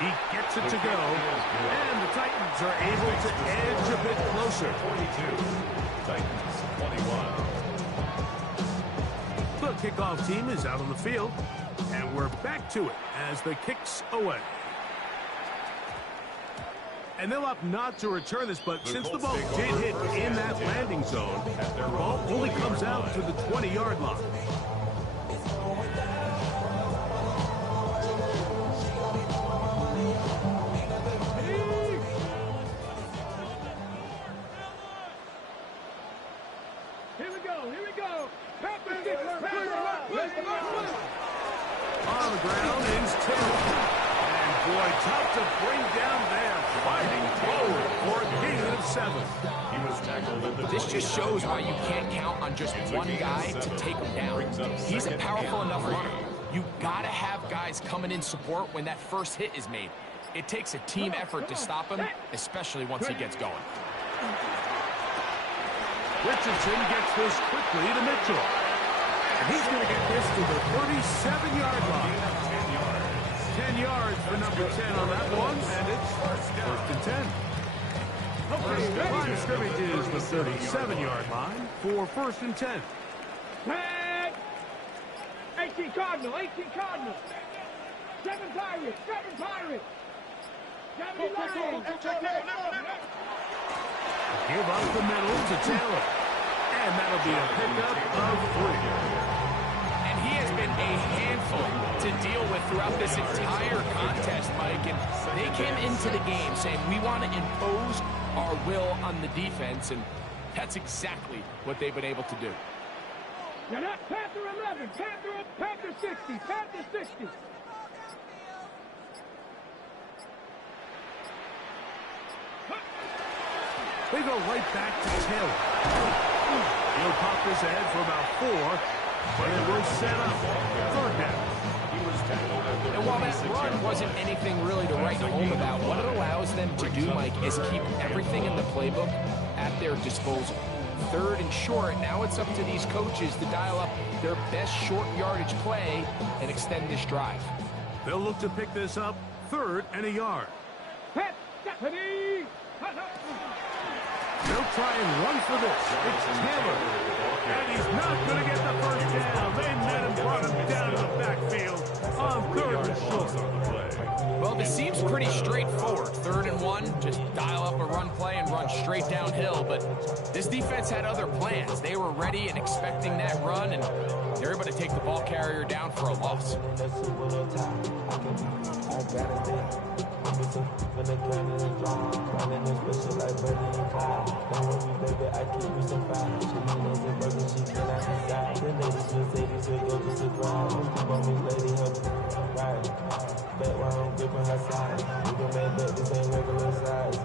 He gets it to go, and the Titans are able to edge a bit closer. 22. Titans 21. The kickoff team is out on the field, and we're back to it as the kick's away. And they'll opt not to return this, but since the ball did hit in that landing zone, the ball only comes out to the 20-yard line. On the ground is Taylor. And boy, tough to bring down there. Fighting forward for a gain of 7. He was tackled at the This just shows why you can't count on just one guy to take him down. He's a powerful enough runner. You gotta have guys coming in support when that first hit is made. It takes a team effort to stop him, especially once he gets going. Richardson gets this quickly to Mitchell. And he's going to get this to the 37-yard line. 10 yards for number 10 on that one, and it's first and 10. The line of scrimmage is the 37-yard line for first and 10. 18 Cardinal, 18 Cardinal. 7 Pirates, 7 Pirates. Give up the middle to Taylor. And that'll be a pickup of 3. And he has been a handful to deal with throughout this entire contest, Mike. And they came into the game saying, we want to impose our will on the defense. And that's exactly what they've been able to do. Now that's Panther 11, Panther 60, Panther 60. They go right back to Taylor. He'll pop this ahead for about 4, but it will set up 3rd down. And while that run wasn't anything really to write home about, what it allows them to do, Mike, is keep everything in the playbook at their disposal. 3rd and short, now it's up to these coaches to dial up their best short yardage play and extend this drive. They'll look to pick this up 3rd and a yard. They'll try and run for this. It's Taylor. And he's not going to get the first down. They met him, brought him down to the backfield on 3rd and short. Well, this seems pretty straightforward. 3rd and 1, just dial up a run play and run straight downhill. But this defense had other plans. They were ready and expecting that run, and they're able to take the ball carrier down for a loss. my side. We can make that this ain't regular size.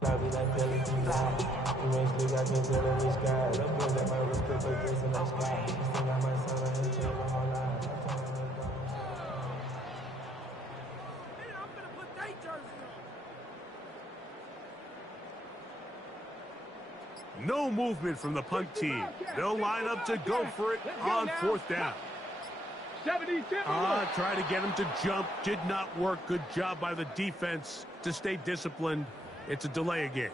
Cloudy like Pelican fly. Eventually I can tell in the sky. The boys at my wrist put this in the sky. This thing I might sell and change my whole life. I'm gonna put that jersey on. No movement from the punt team. They'll line up to go for it on 4th down. 77. Try to get him to jump. Did not work. Good job by the defense to stay disciplined. It's a delay again.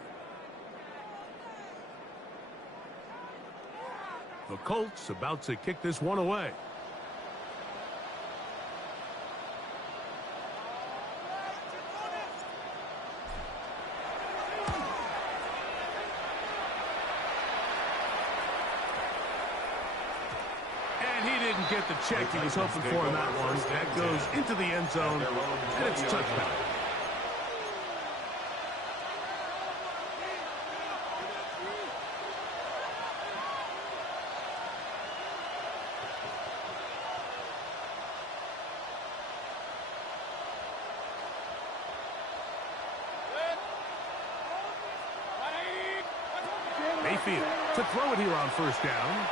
The Colts about to kick this one away. And he didn't get the check he was hoping for in that one. That goes into the end zone, and it's a touchdown. Mayfield to throw it here on 1st down.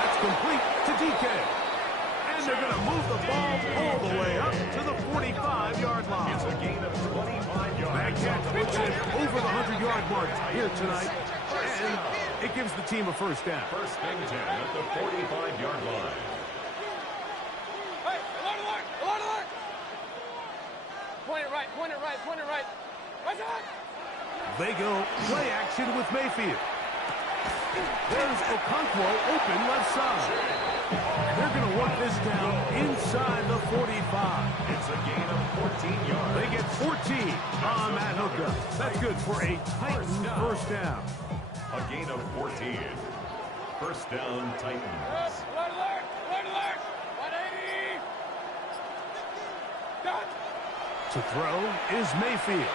That's complete to DK. And they're going to move the ball all the way up to the 45-yard line. It's a gain of 25 yards. That catch puts it over the 100-yard mark here tonight. And it gives the team a 1st down. 1st and 10 at the 45-yard line. Hey, alert, alert, alert, alert! Point it right, point it right, point it right. What's up? They go play action with Mayfield. There's Okonkwo open left side. They're going to work this down inside the 45. It's a gain of 14 yards. They get 14 on that hookup. That's good for a Titan 1st down. A gain of 14. 1st down, Titans. Alert, alert, alert, alert! 180! Done! To throw is Mayfield.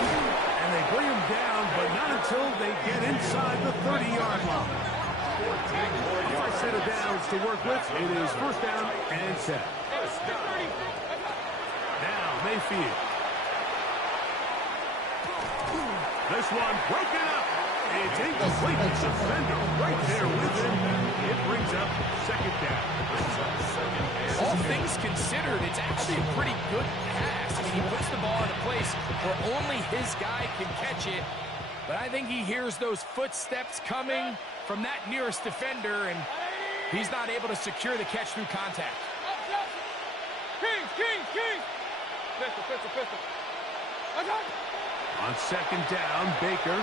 And they bring him down, but not until they get inside the 30-yard line. 14 more yards. First set of downs to work with. It is 1st down and 10. Now Mayfield. This one broken up. It's incomplete. Defender right there with him. It brings up 2nd down. All things considered, it's actually a pretty good pass. I mean, he puts the ball in a place where only his guy can catch it. But I think he hears those footsteps coming from that nearest defender, and he's not able to secure the catch through contact. Kings, Kings, Kings! Pistol, pistol, pistol. On 2nd down, Baker.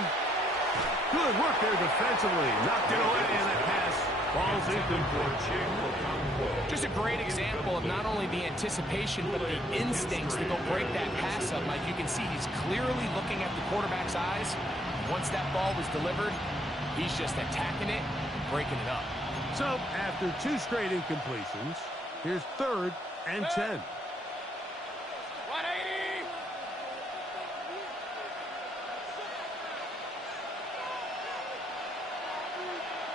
Good work there defensively. Knocked it away, and that pass falls incomplete. Just a great example of not only the anticipation, but the instincts to go break that pass up. Like you can see, he's clearly looking at the quarterback's eyes. Once that ball was delivered, he's just attacking it, breaking it up. So, after 2 straight incompletions, here's 3rd and 10. 180!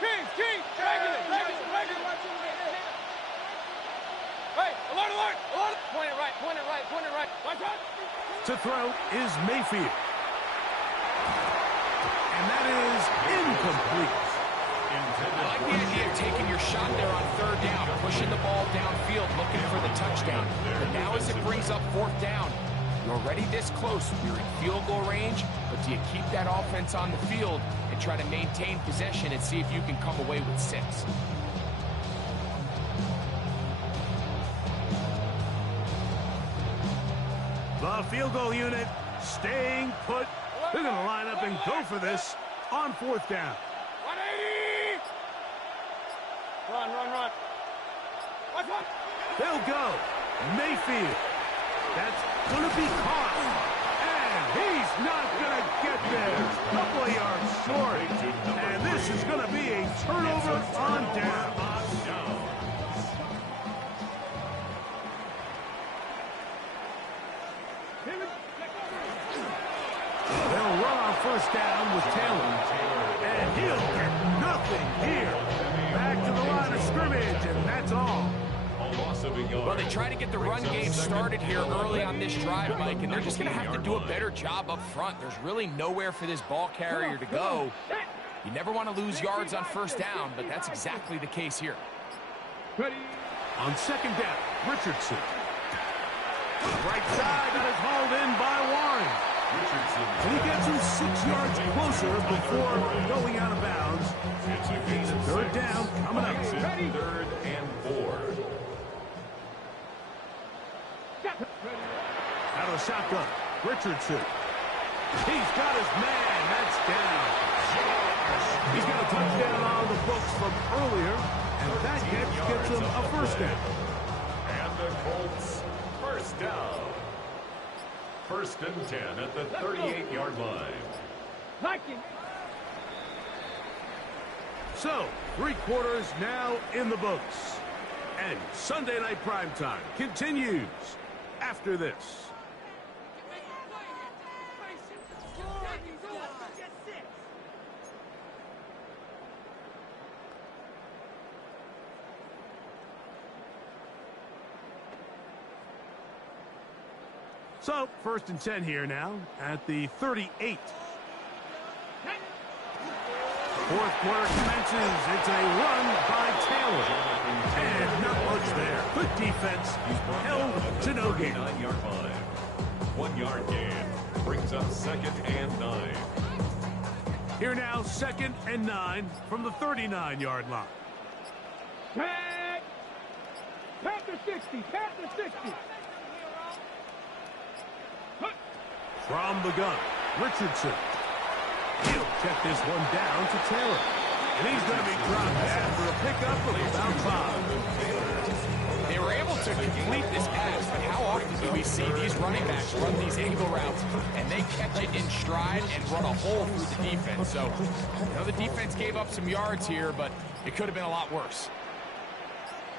Kings, Kings! Regular, regular, regular! Hey, alert, alert, alert! Point it right, point it right, point it right. Watch out! To throw is Mayfield. And that is incomplete. I like the idea of taking your shot there on 3rd down, pushing the ball downfield. field looking for the touchdown. But now as it brings up 4th down, you're already this close. You're in field goal range, but do you keep that offense on the field and try to maintain possession and see if you can come away with 6? The field goal unit staying put. They're going to line up and go for this on 4th down. 180! Run. Watch one. They'll go. Mayfield. That's going to be caught. And he's not going to get there. Couple of yards short. And this is going to be a turnover on down. They'll run on 1st down with Taylor. And he'll get nothing here. Back to the line of scrimmage, and that's all. Well, they try to get the run game started here early on this drive, Mike, and they're just going to have to do a better job up front. There's really nowhere for this ball carrier to go. You never want to lose yards on 1st down, but that's exactly the case here. On 2nd down, Richardson. Right side, that is hauled in by Warren. And he gets him 6 yards closer before going out of bounds. It's a 3rd down coming up. 3rd and 4. Out of the shotgun, Richardson. He's got his man. That's down. He's got a touchdown on the books from earlier, and that catch gets him a 1st down. And the Colts, 1st down. 1st and 10 at the 38-yard line. So, 3 quarters now in the books. And Sunday Night Primetime continues after this. So, 1st and 10 here now at the 38. 4th quarter commences. It's a run by Taylor. And not much there. Good defense. Held to no gain. 9-yard line. 1 yard gain. Brings up 2nd and 9. Here now, 2nd and 9 from the 39-yard line. Pat the 60. From the gun, Richardson. He'll check this one down to Taylor. And he's going to be dropped after a pickup of about 5. They were able to complete this pass, but how often do we see these running backs run these angle routes and they catch it in stride and run a hole through the defense? So, you know, the defense gave up some yards here, but it could have been a lot worse.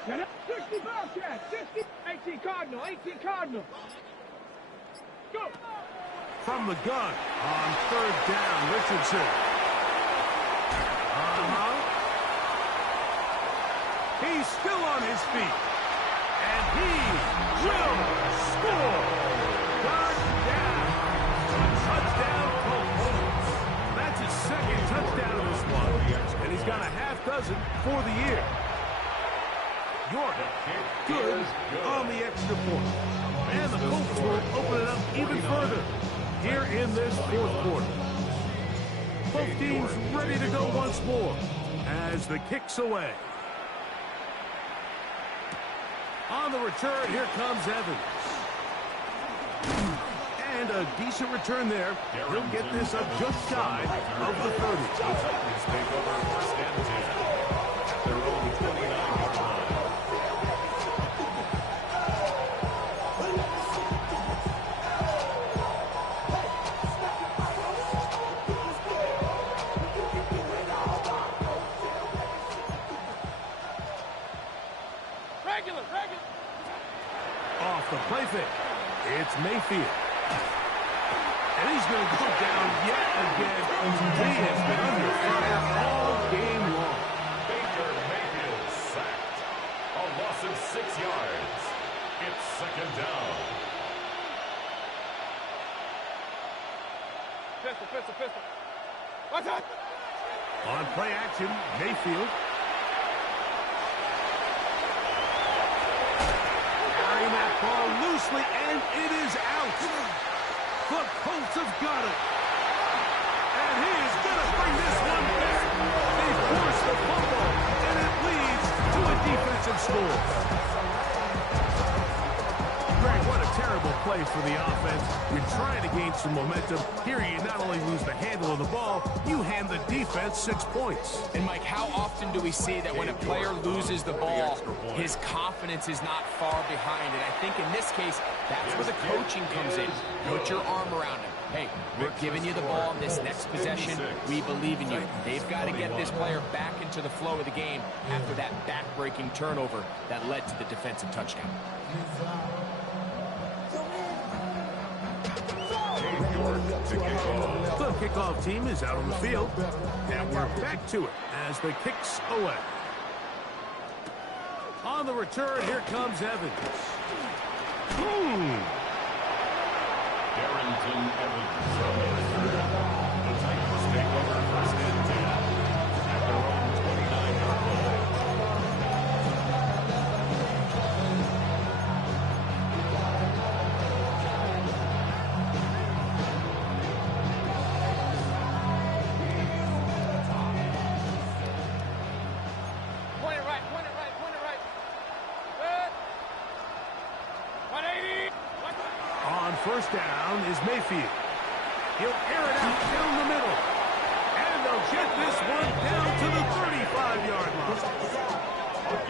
60 Bobcats, 60, 18 Cardinal. Go! From the gun on 3rd down, Richardson. He's still on his feet. And he will score. Third down. Touchdown, Colts. That's his 2nd touchdown of this one. And he's got a half dozen for the year. Jordan, good on the extra point. And the Colts will open it up even further here in this 4th quarter. Both teams ready to go once more as the kick's away. On the return, here comes Evans. And a decent return there. He'll get this up just shy of the 30. Take over 1st and 10 at their own 29-yard line. Off the play fake. It's Mayfield. And he's going to go down yet again. He has been under fire all game long. Baker Mayfield sacked. A loss of 6 yards. It's 2nd down. Pistol. What's up? On play action, Mayfield. ball loosely, and it is out. The Colts have got it. And he is going to bring this one back. They force the fumble, and it leads to a defensive score. Greg, what a terrible play for the offense. You're trying to gain some momentum. Here you not only lose the handle of the ball, you hand the defense 6 points. And Mike, how often do we see that when a player loses the ball, his confidence is not far behind? And I think in this case, that's where the coaching comes in. Put your arm around him. Hey, we're giving you the ball on this next possession. We believe in you. They've got to get this player back into the flow of the game after that back-breaking turnover that led to the defensive touchdown. The kickoff team is out on the field, and we're back to it as the kicks away. On the return, here comes Evans. Darrington Evans on the return. The Titans take over 1st and 10 at their own 29-yard line. Point it right. Good. 180. On 1st down is Mayfield. He'll air it out down the middle. And they'll get this one down to the 35-yard line.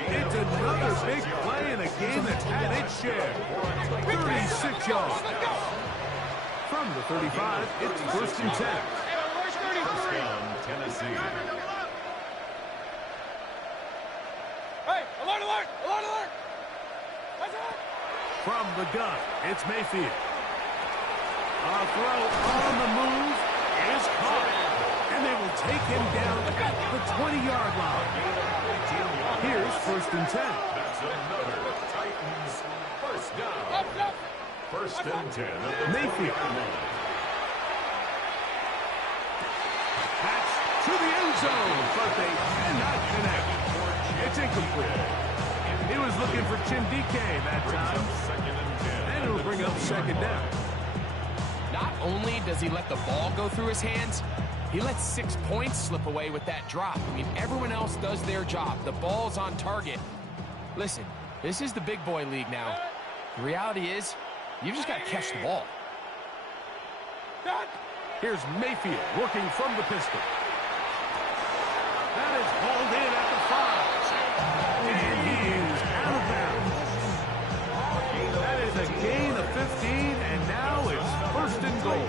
It's another big play in a game that's had its share. 36 yards. From the 35, it's 1st and 10. First down, Tennessee. Hey, alert! From the gun, it's Mayfield. A throw on the move is caught. And they will take him down at the 20-yard line. Here's 1st and 10. That's another Titans first down. 1st and 10 at the Mayfield. 20-yard line. That's to the end zone, but they cannot connect. It's incomplete. He was looking for Chindike that time. And it'll bring up 2nd down. Not only does he let the ball go through his hands, he lets 6 points slip away with that drop. I mean, everyone else does their job. The ball's on target. Listen, this is the big boy league now. The reality is, you just got to catch the ball. Here's Mayfield working from the pistol. That is hauled in at the 5. And he is out of bounds. That is a gain of 15, and now it's 1st and goal.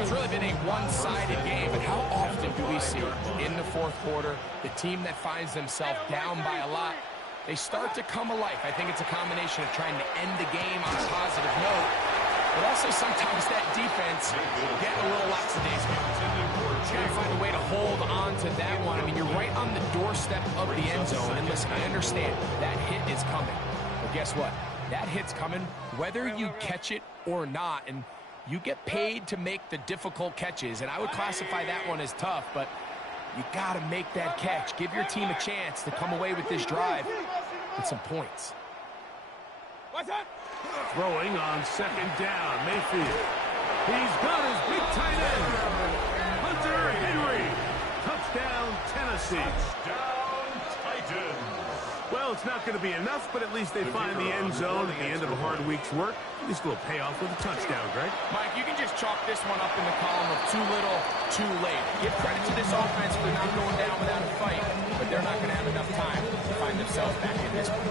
It's really been a one-sided game, but how often do we see in the 4th quarter the team that finds themselves down by a lot, they start to come alive. I think it's a combination of trying to end the game on a positive note, but also sometimes that defense getting a little lackadaisical. Got to find a way to hold on to that one. I mean, you're right on the doorstep of the end zone, and listen, I understand that hit is coming, but guess what? That hit's coming whether you catch it or not, and you get paid to make the difficult catches, and I would classify that one as tough, but you got to make that catch. Give your team a chance to come away with this drive with some points. Throwing on 2nd down, Mayfield. He's got his big tight end, Hunter Henry. Touchdown, Tennessee. Touchdown, Titans. Well, it's not going to be enough, but at least they find the end zone at the end of a hard week's work. At least a little payoff with a touchdown, Greg. Mike, you can just chalk this one up in the column of too little, too late. Give credit to this offense for not going down without a fight, but they're not going to have enough time to find themselves back in this one.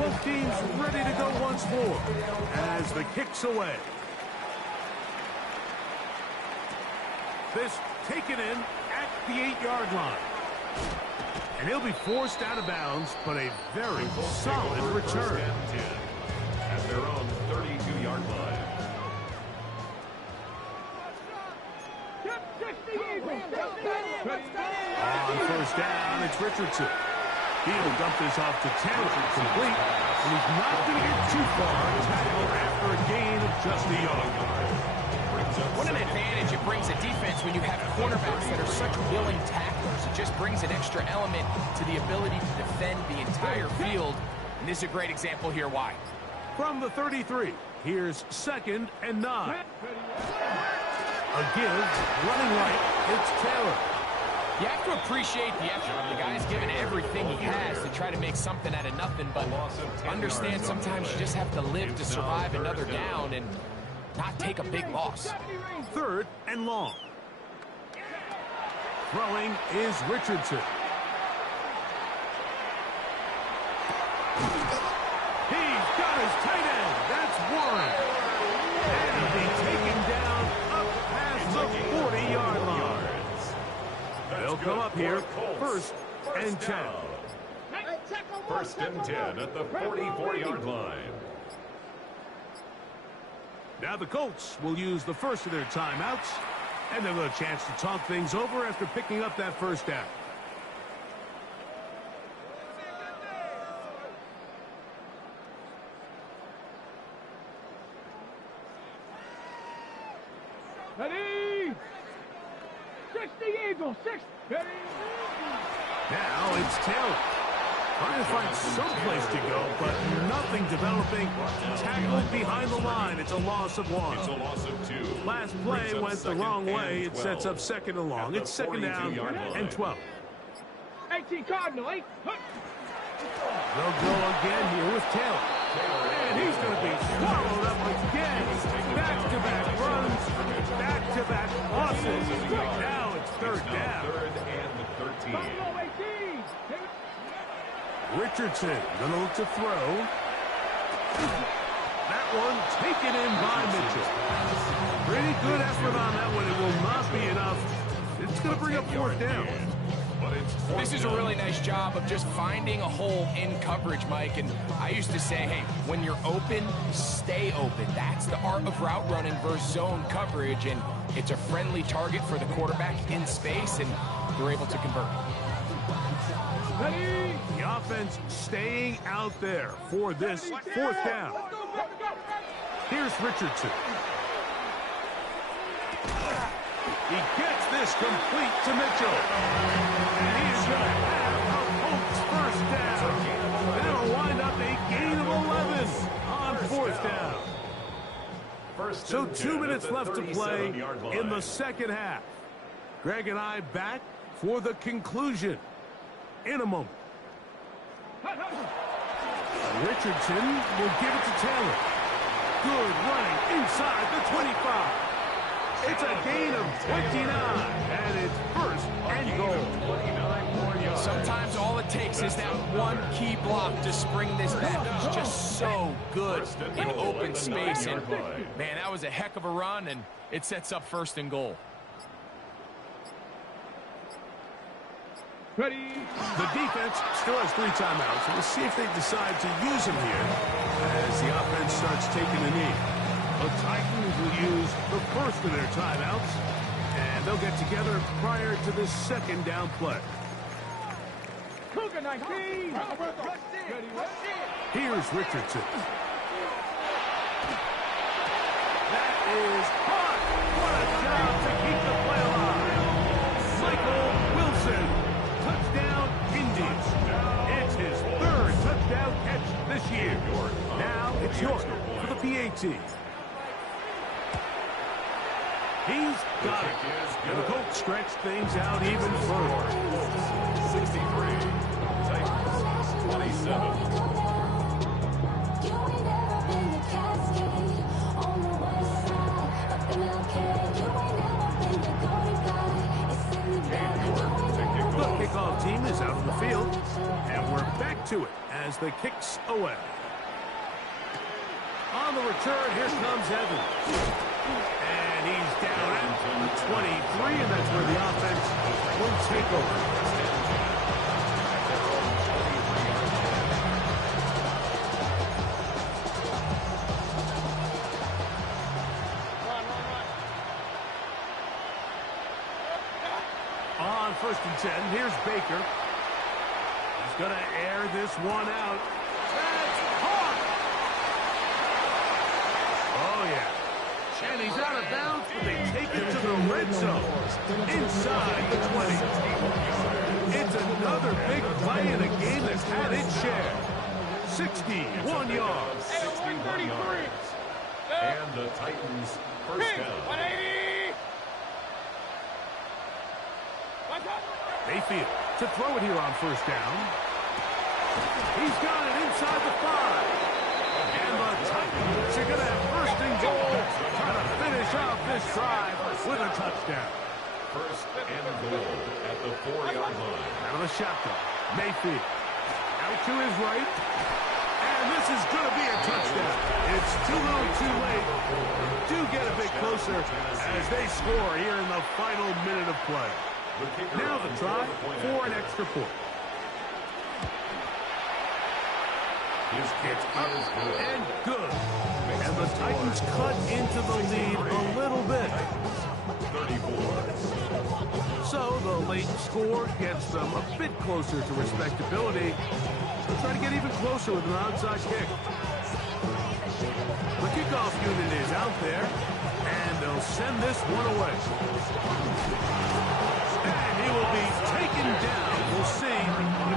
Both teams ready to go once more as the kick's away. This taken in at the 8-yard line. And he'll be forced out of bounds, but a very solid return. At their own 32-yard line. On 1st down, it's Richardson. He'll dump this off to Taylor, complete, and he's not going to get too far after a gain of just a yard. What an advantage it brings a defense when you have cornerbacks that are such willing tacklers. It just brings an extra element to the ability to defend the entire field. And this is a great example here why. From the 33, here's 2nd and 9. A give, running right, it's Taylor. You have to appreciate the effort. The guy's given everything he has to try to make something out of nothing, but understand sometimes you just have to live to survive another down and not take a big loss. 3rd and long. Throwing is Richardson. He's got his tight end. That's one. And he'll be taken down up past the 40-yard line. They'll come up here, 1st and 10. 1st and 10 at the 44-yard line. Now the Colts will use the first of their timeouts, and they'll have a chance to talk things over after picking up that first down. Ready? 60 Eagles, 60. Ready? Now it's Taylor. Trying to find some place to go, but nothing developing. Tackled behind the line. It's a loss of 1. It's a loss of 2. Last play went the wrong way. It sets up 2nd and long. It's 2nd down and 12. 18 Cardinal, 8. They'll go again here with Taylor. And he's going to be swallowed up again. Back-to-back runs, back-to-back losses. Now it's 3rd down. 3rd and 13. Richardson going to look to throw. That one taken in by Mitchell. Pretty good effort on that one. It will not be enough. It's going to bring up 4th down. This is a really nice job of just finding a hole in coverage, Mike. And I used to say, hey, when you're open, stay open. That's the art of route running versus zone coverage. And it's a friendly target for the quarterback in space, and they're able to convert. Ready? The offense staying out there for this 4th down. Here's Richardson. He gets this complete to Mitchell. And he is going to have a Colts 1st down. And it'll wind up a gain of 11 on 4th down. So 2 minutes left to play in the 2nd half. Greg and I back for the conclusion in a moment. Richardson will give it to Taylor. Good running inside the 25. It's a gain of 29, and it's 1st and goal. Sometimes all it takes is that one key block to spring this back. He's just so good in open space. And, man, that was a heck of a run, and it sets up 1st and goal. Ready? The defense still has 3 timeouts. We'll see if they decide to use them here as the offense starts taking a knee. The Titans will use the first of their timeouts, and they'll get together prior to this 2nd down play. Cougar 19. Here's Richardson. That is hot. What a job to keep the play alive. Michael Wilson. Touchdown, Indians. It's his 3rd touchdown catch this year. Now it's York for the PAT. He's got it. And the Colts stretch things out even further. 63. Titans, 27. The kickoff team is out on the field, and we're back to it as the kicks away. On the return, here comes Evans. And he's down at the 23, and that's where the offense will take over. On 1st and 10, here's Baker. He's going to air this one out. That's caught! Oh, yeah. And he's out of bounds, but they take it to the red zone. Inside the 20. It's another big play in a game that's had its share. 61 yards. 61 yards. And the Titans first down. 180. Mayfield to throw it here on first down. He's got it inside the 5. And the Titans are going to have first and goal, trying to finish off this drive with a touchdown. First and goal at the 4-yard line. Out of the shotgun. Mayfield out to his right. And this is going to be a touchdown. It's too little too late. Do get a bit closer as they score here in the final minute of play. Now the try for an extra point. His kick is good. And good. And the Titans cut into the lead a little bit. 34. So the late score gets them a bit closer to respectability. They'll try to get even closer with an onside kick. The kickoff unit is out there, and they'll send this one away. And he will be taken down. We'll see.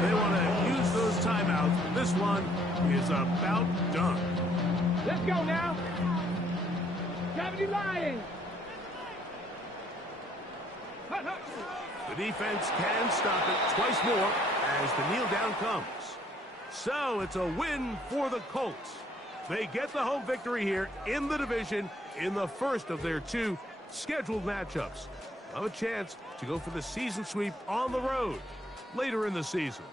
They want to use those timeouts. This one is about done. Let's go now. Gravity Lions. The defense can stop it twice more as the kneel down comes. So it's a win for the Colts. They get the home victory here in the division in the first of their 2 scheduled matchups. Have a chance to go for the season sweep on the road later in the season.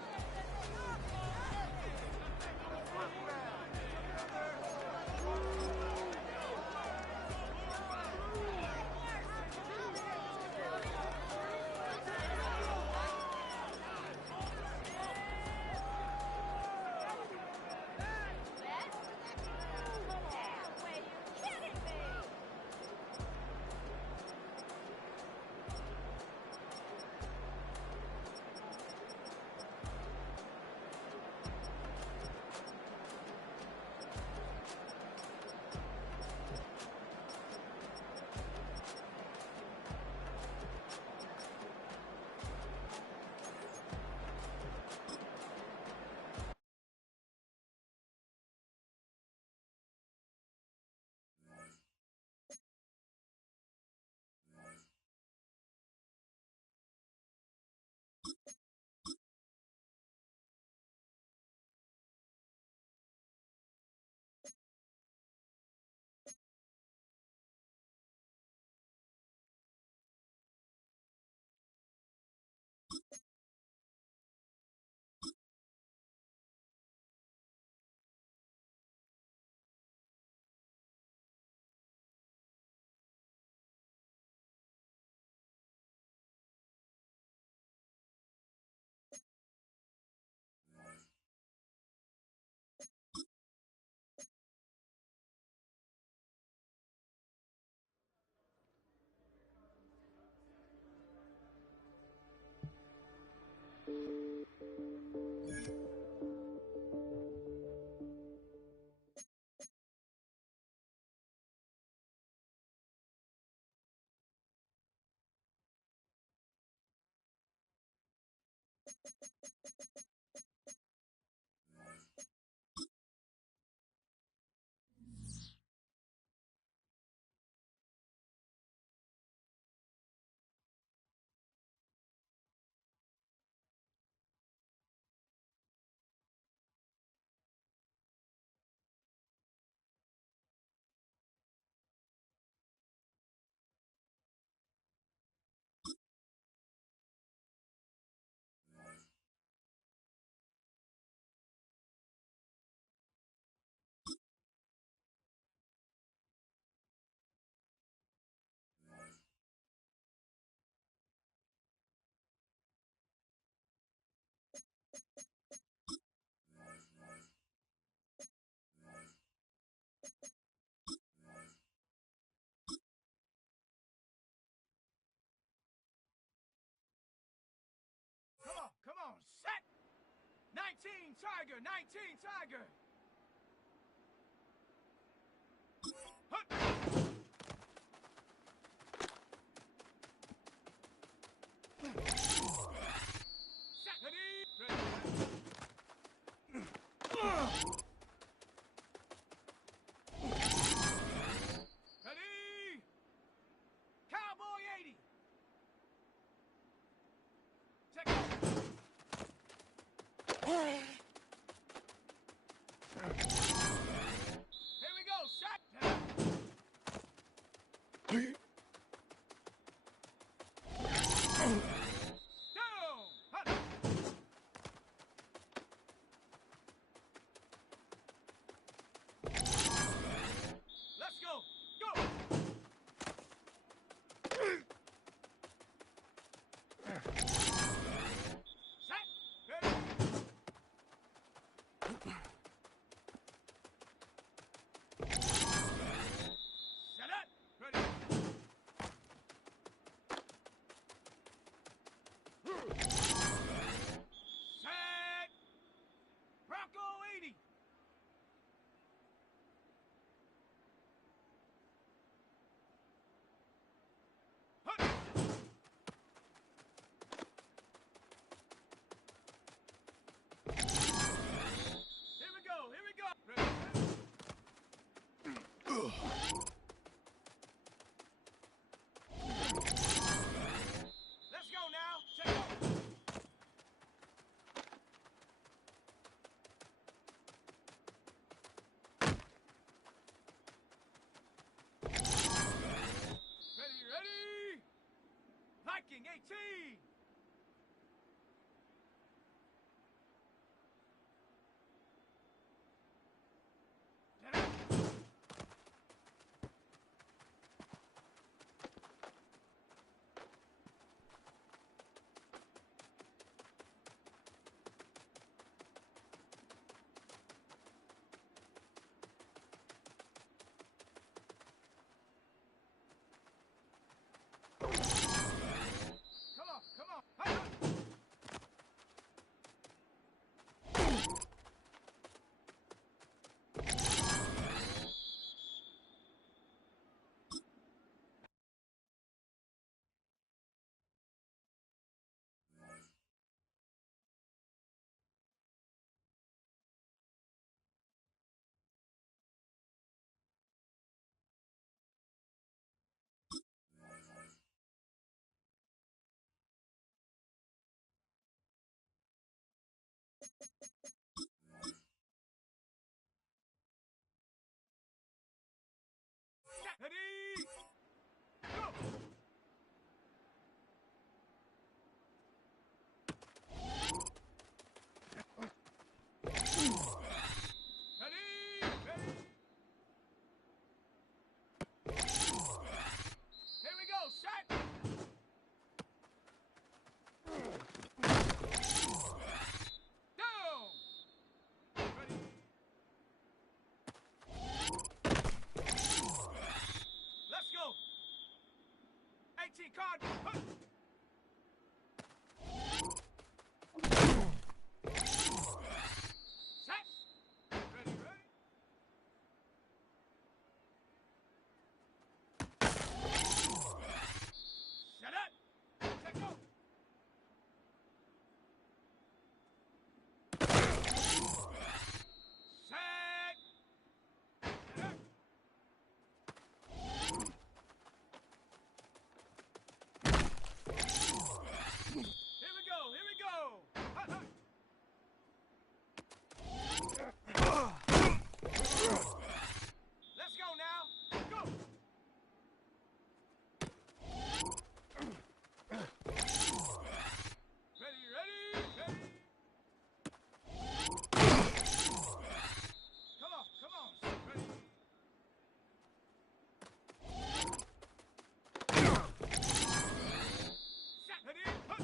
Come on, set. 19 Tiger, 19 Tiger. Set. Ready. Here we go, shot. Let's go. Go. Set. Ready. Set up. Ready. Set. Bronco 80. Hut. Here we go. Here we go. Ready. Let's go now. Check it. Ready, ready. Viking 18. Set up. Come on, come on. Hey, hey. Ready. Go. Ready, ready. Here we go, shot. Down. Ready. Let's go. 18 card. Huh. Set. Ready, ready. Set up. Let's go. Set. Set up. Here we go. Here we go. Hut, hut. Let's go now. Go. Ready, ready, ready. Come on, come on. Ready. Set. Ready. Hut.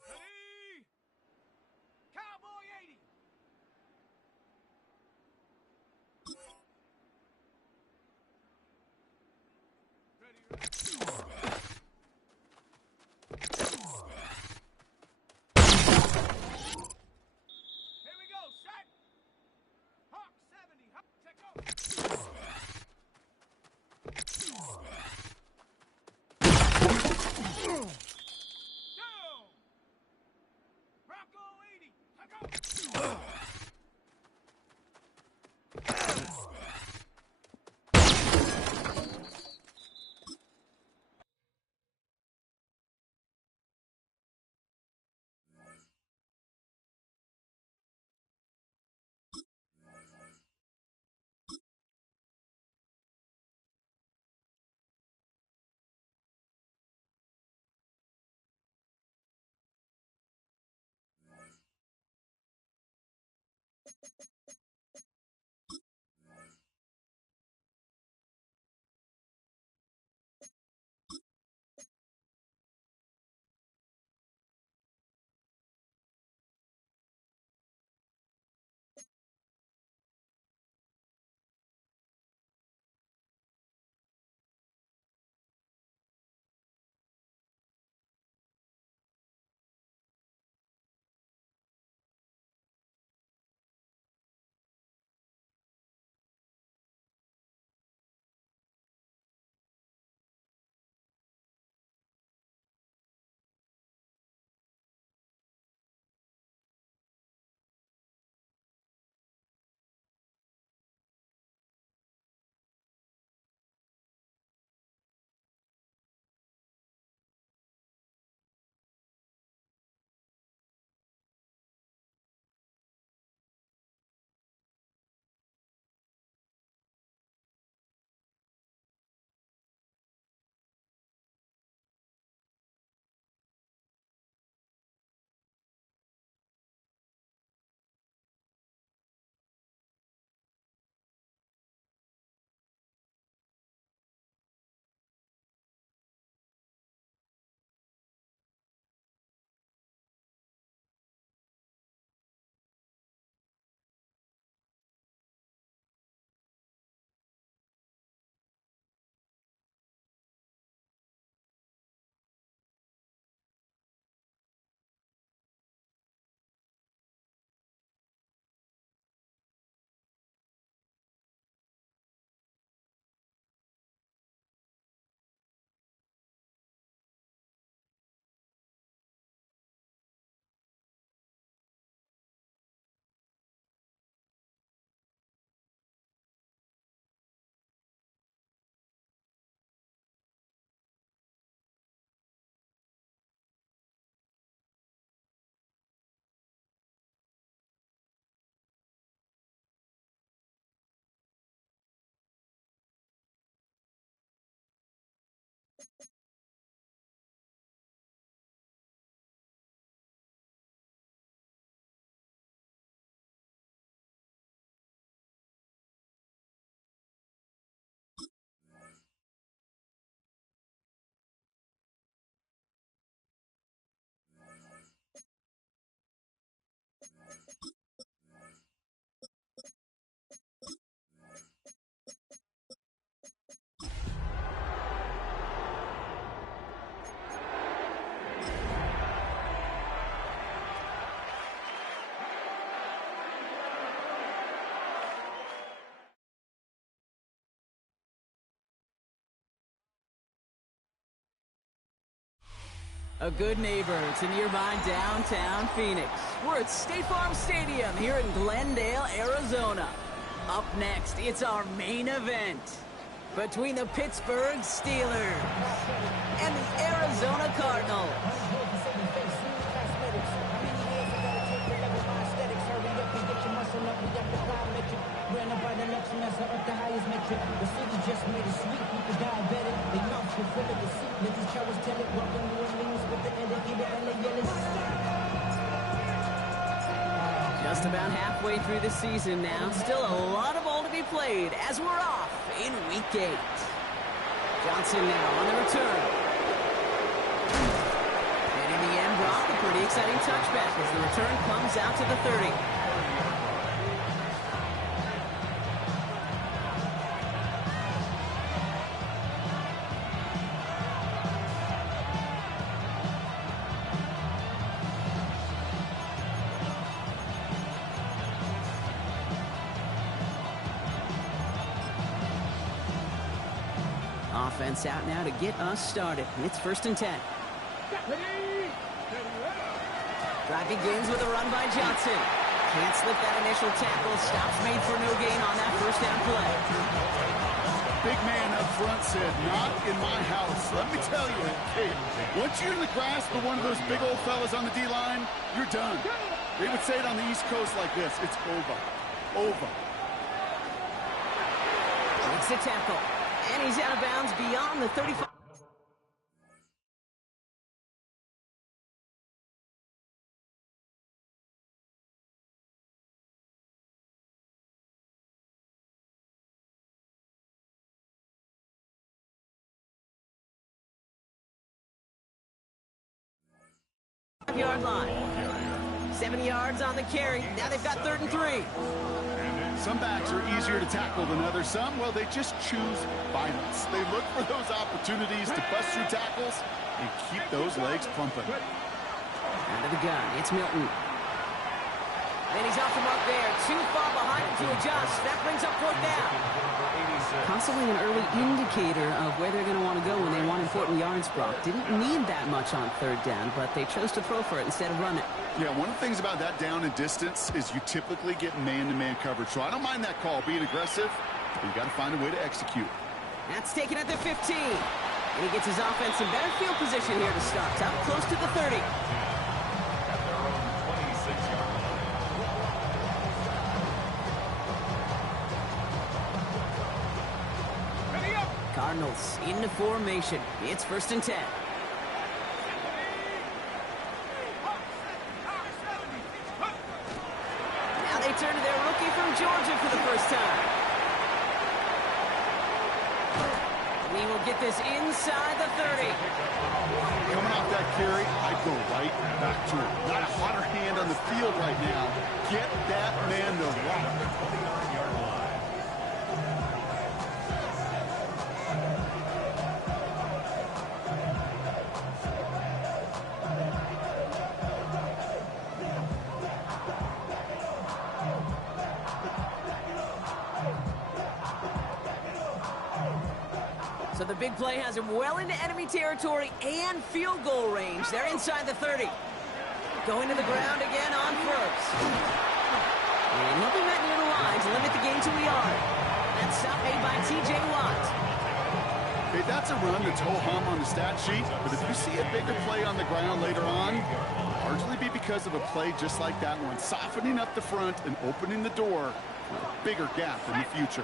Ready. Cowboy 80. Ready, ready. Here we go, shot. Hawk 70. Hawk, check A good neighbor to nearby downtown Phoenix. We're at State Farm Stadium here in Glendale, Arizona. Up next, it's our main event between the Pittsburgh Steelers and the Arizona Cardinals. Just about halfway through the season now. Still a lot of ball to be played as we're off in Week 8. Johnson now on the return. And in the end, Brock, a pretty exciting touchback as the return comes out to the 30. Offense out now to get us started. It's 1st and 10. Drive begins with a run by Johnson. Can't slip that initial tackle. Stops made for no gain on that first down play. Big man up front said, not in my house. Let me tell you, hey, once you're in the grasp of one of those big old fellas on the D-line, you're done. They would say it on the East Coast like this, it's over. Over. Makes the tackle. And he's out of bounds beyond the 35. Yard line. 70 yards on the carry. Now they've got 3rd and 3. Some backs are easier to tackle than others. Some, well, they just choose violence. They look for those opportunities to bust through tackles and keep those legs pumping. Out of the gun, it's Milton. And he's off the mark there. Too far behind him to adjust. That brings up 4th down. Possibly an early indicator of where they're going to want to go when they want important yards, Brock. Didn't need that much on 3rd down, but they chose to throw for it instead of run it. Yeah, one of the things about that down and distance is you typically get man-to-man coverage. So I don't mind that call, being aggressive, but you got to find a way to execute. That's taken at the 15. And he gets his offense in better field position here to start. Up close to the 30. At their own 26-yard line. Cardinals into formation. It's 1st and 10. Now they turn to their rookie from Georgia for the first time. We will get this inside the 30. Coming off that carry, I'd go right back to him. Not a hotter hand on the field right now. Get that man to rock. 29-yard line. So the big play has him well into enemy territory and field goal range. They're inside the 30. Going to the ground again on 1st. And he'll be met near the line to limit the gain to a yard. That stop made by T.J. Watt. Hey, that's a run that's ho-hum on the stat sheet, but if you see a bigger play on the ground later on, it'll largely be because of a play just like that one, softening up the front and opening the door for a bigger gap in the future.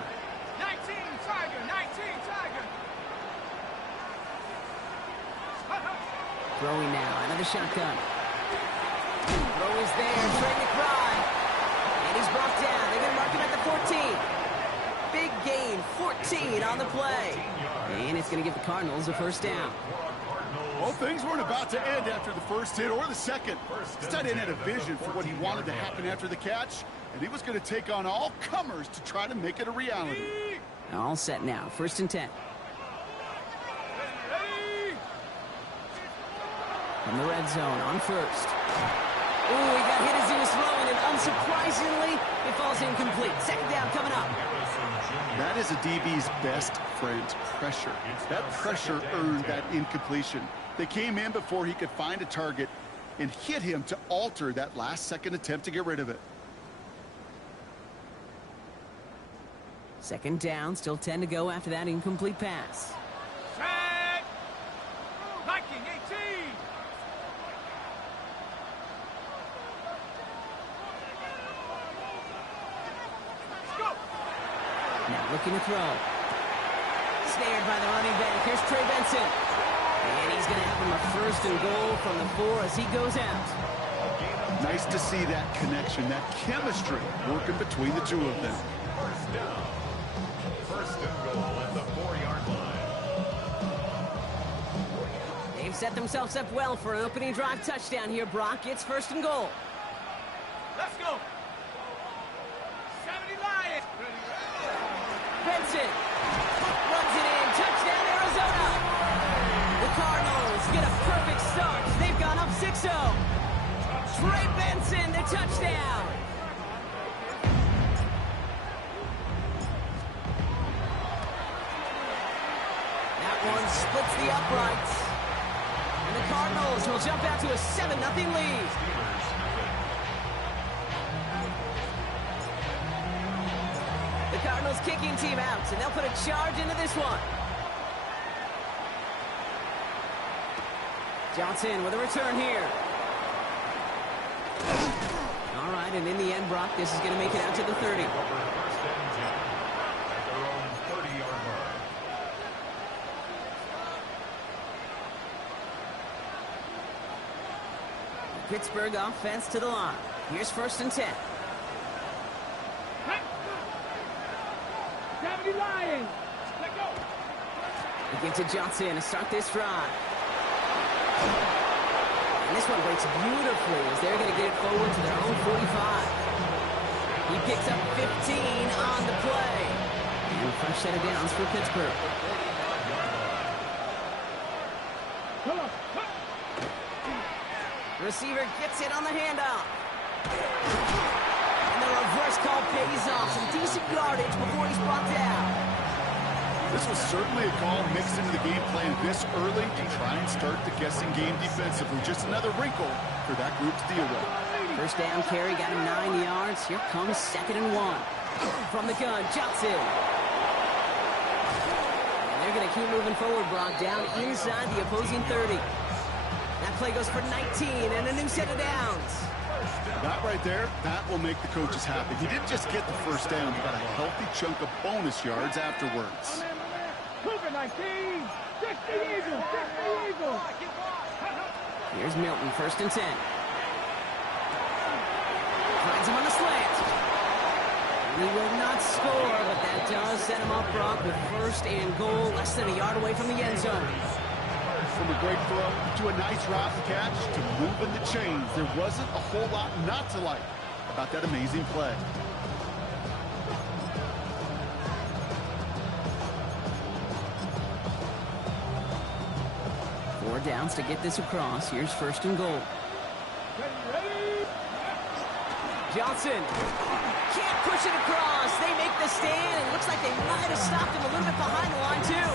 19 Tiger, 19 Tiger. Throwing now, another shotgun. Throw is there, Trey McBride. And he's brought down. They're going to mark him at the 14. Big gain, 14 on the play. And it's going to give the Cardinals a 1st down. Well, things weren't about to end after the first hit or the second. This tight end had a vision for what he wanted to happen after the catch, and he was going to take on all comers to try to make it a reality. All set now, 1st and 10. From the red zone on 1st. Ooh, he got hit as he was throwing, and unsurprisingly, it falls incomplete. 2nd down coming up. That is a DB's best friend, pressure. That pressure earned that incompletion. They came in before he could find a target and hit him to alter that last-second attempt to get rid of it. Second down, still 10 to go after that incomplete pass. Set! Viking 18! Now looking to throw. Snared by the running back. Here's Trey Benson. And he's going to have him a first and goal from the 4 as he goes out. Nice to see that connection, that chemistry working between the two of them. First down. First and goal at the 4-yard line. They've set themselves up well for an opening drive touchdown here, Brock. It's first and goal. Let's go! 70 Lions! Benson runs it in. Touchdown, Arizona. The Cardinals get a perfect start. They've gone up 6-0. Trey Benson, the touchdown. That one splits the uprights. And the Cardinals will jump out to a 7-0 lead. The Cardinals kicking team out, and they'll put a charge into this one. Johnson with a return here. All right, and in the end, Brock, this is going to make it out to the 30. First and 10 at their own 30-yard line. Pittsburgh offense to the line. Here's first and 10. 70 Lions! Let go! They get to Johnson to start this drive. And this one breaks beautifully as they're going to get it forward to their own 45. He picks up 15 on the play. And a fresh set of downs for Pittsburgh. Receiver gets it on the handoff. And the reverse call pays off. Some decent yardage before he's brought down. This was certainly a call mixed into the game plan this early to try and start the guessing game defensively. Just another wrinkle for that group to deal with. First down carry got him 9 yards. Here comes 2nd and 1. From the gun, Johnson. And they're going to keep moving forward, Brock, down inside the opposing 30. That play goes for 19 and a new set of downs. That right there, that will make the coaches happy. He didn't just get the first down, he got a healthy chunk of bonus yards afterwards. Cougar 19! Kick the Eagle! Kick the Eagle! Here's Milton, first and 10. Finds him on the slant. He will not score, but that does set him up, Brock, with first and goal, less than a yard away from the end zone. From a great throw to a nice route catch to moving the chains, there wasn't a whole lot not to like about that amazing play. Four downs to get this across. Here's first and goal. Johnson can't push it across. They make the stand. It looks like they might have stopped him a little bit behind the line, too.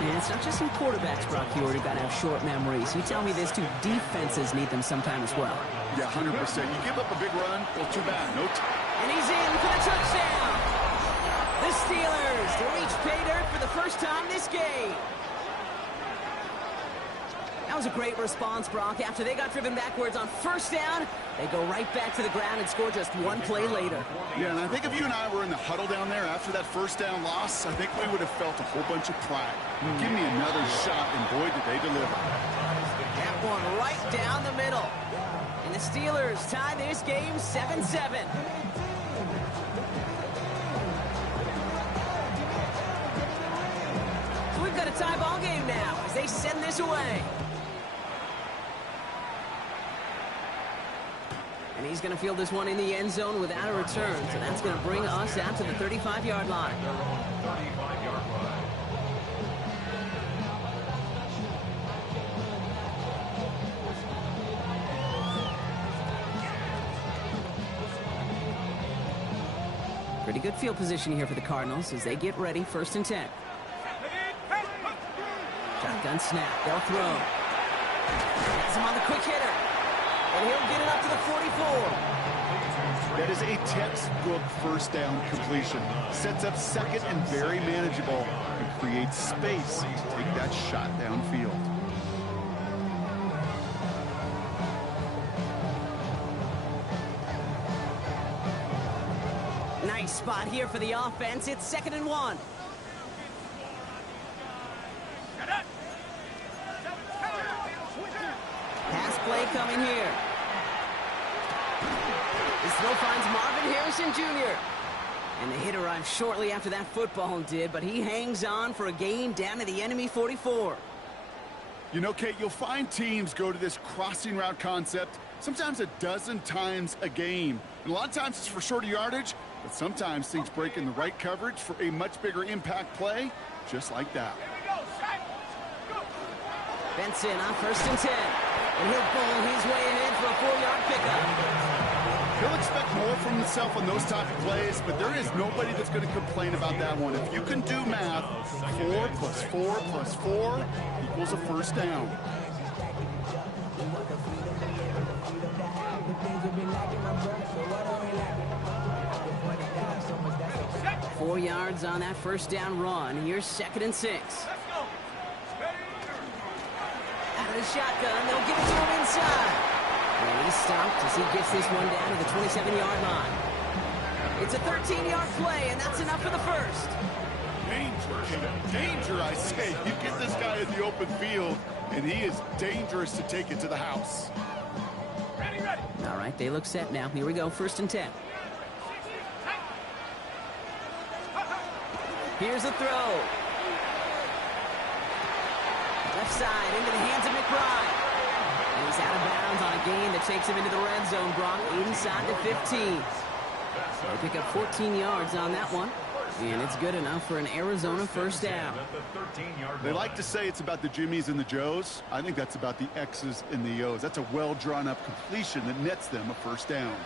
And it's not just some quarterbacks, Brock. You already got to have short memories. You tell me this, too. Defenses need them sometime as well. Yeah, 100%. You give up a big run, well, too bad. No. And he's in for the touchdown. The Steelers to reach pay dirt for the first time this game. That was a great response, Brock. After they got driven backwards on first down, they go right back to the ground and score just one play later. Yeah, and I think if you and I were in the huddle down there after that first down loss, I think we would have felt a whole bunch of pride. Give me another shot, and boy, did they deliver. That one right down the middle. And the Steelers tie this game 7-7. So we've got a tie ball game now as they send this away. And he's going to field this one in the end zone without a return. So that's going to bring us out to the 35-yard line. 35-yard line. Pretty good field position here for the Cardinals as they get ready, 1st and 10. Shotgun snap. They'll throw. Has him on the quick hitter. And he'll get it up to the 44. That is a textbook 1st down completion. Sets up 2nd and very manageable and creates space to take that shot downfield. Nice spot here for the offense. It's 2nd and 1. Pass play coming here. This throw finds Marvin Harrison Jr. And the hit arrived shortly after that football did, but he hangs on for a gain down to the enemy 44. You know, Kate, you'll find teams go to this crossing route concept sometimes a dozen times a game. And a lot of times it's for shorter yardage, but sometimes things break in the right coverage for a much bigger impact play, just like that. Benson on 1st and 10. And he'll pull his way ahead for a 4-yard pickup. He'll expect more from himself on those type of plays, but there is nobody that's going to complain about that one. If you can do math, 4 plus 4 plus 4 equals a 1st down. Four yards on that 1st down run. Here's 2nd and 6. Out of the shotgun, they'll give it to him inside. And he's stopped as he gets this one down to the 27-yard line. It's a 13-yard play, and that's enough for the 1st. Danger, I say. You get this guy in the open field, and he is dangerous to take it to the house. All right, they look set now. Here we go, 1st and 10. Here's a throw. Left side into the hands of McBride. And he's out of bounds on a gain that takes him into the red zone, Brock, inside the 15. They pick up 14 yards on that one. And it's good enough for an Arizona 1st down. They like to say it's about the Jimmies and the Joes. I think that's about the X's and the O's. That's a well-drawn-up completion that nets them a 1st down.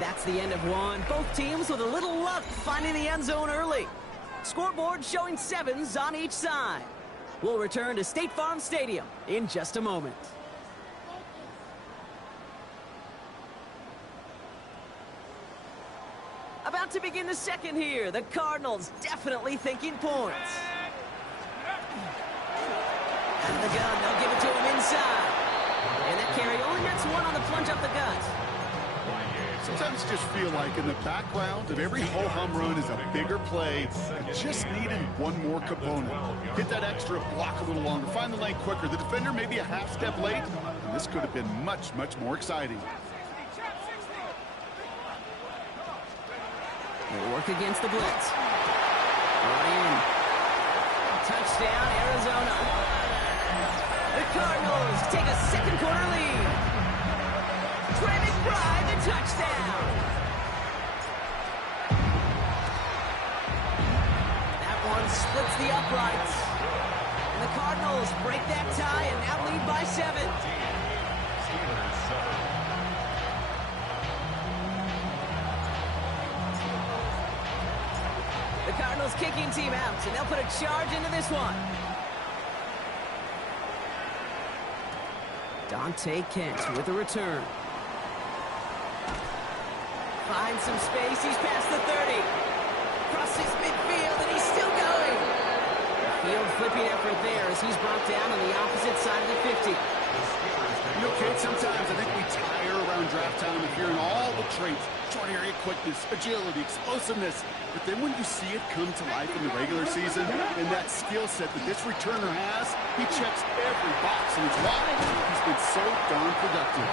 That's the end of one. Both teams with a little luck finding the end zone early. Scoreboard showing 7s on each side. We'll return to State Farm Stadium in just a moment. About to begin the 2nd here. The Cardinals definitely thinking points. Out of the gun, they'll give it to him inside. And that carry only nets 1 on the plunge up the gut. Sometimes you just feel like in the background of every ho-hum run is a bigger play. You just needed one more component. Hit that extra block a little longer. Find the lane quicker. The defender may be a half step late, and this could have been much, much more exciting. They'll work against the blitz. Brought in. Touchdown, Arizona. The Cardinals take a 2nd quarter lead. Trey McBride, the touchdown. That one splits the uprights. And the Cardinals break that tie and now lead by 7. The Cardinals kicking team out, and they'll put a charge into this one. Dante Kent with a return. Finds some space. He's past the 30. Crosses midfield, and he's still going. Field flipping effort there as he's brought down on the opposite side of the 50. You know, Kate, sometimes I think we tire around draft time of hearing all the traits. Short area quickness, agility, explosiveness. But then when you see it come to life in the regular season, and that skill set that this returner has, he checks every box, and it's why he's been so darn productive.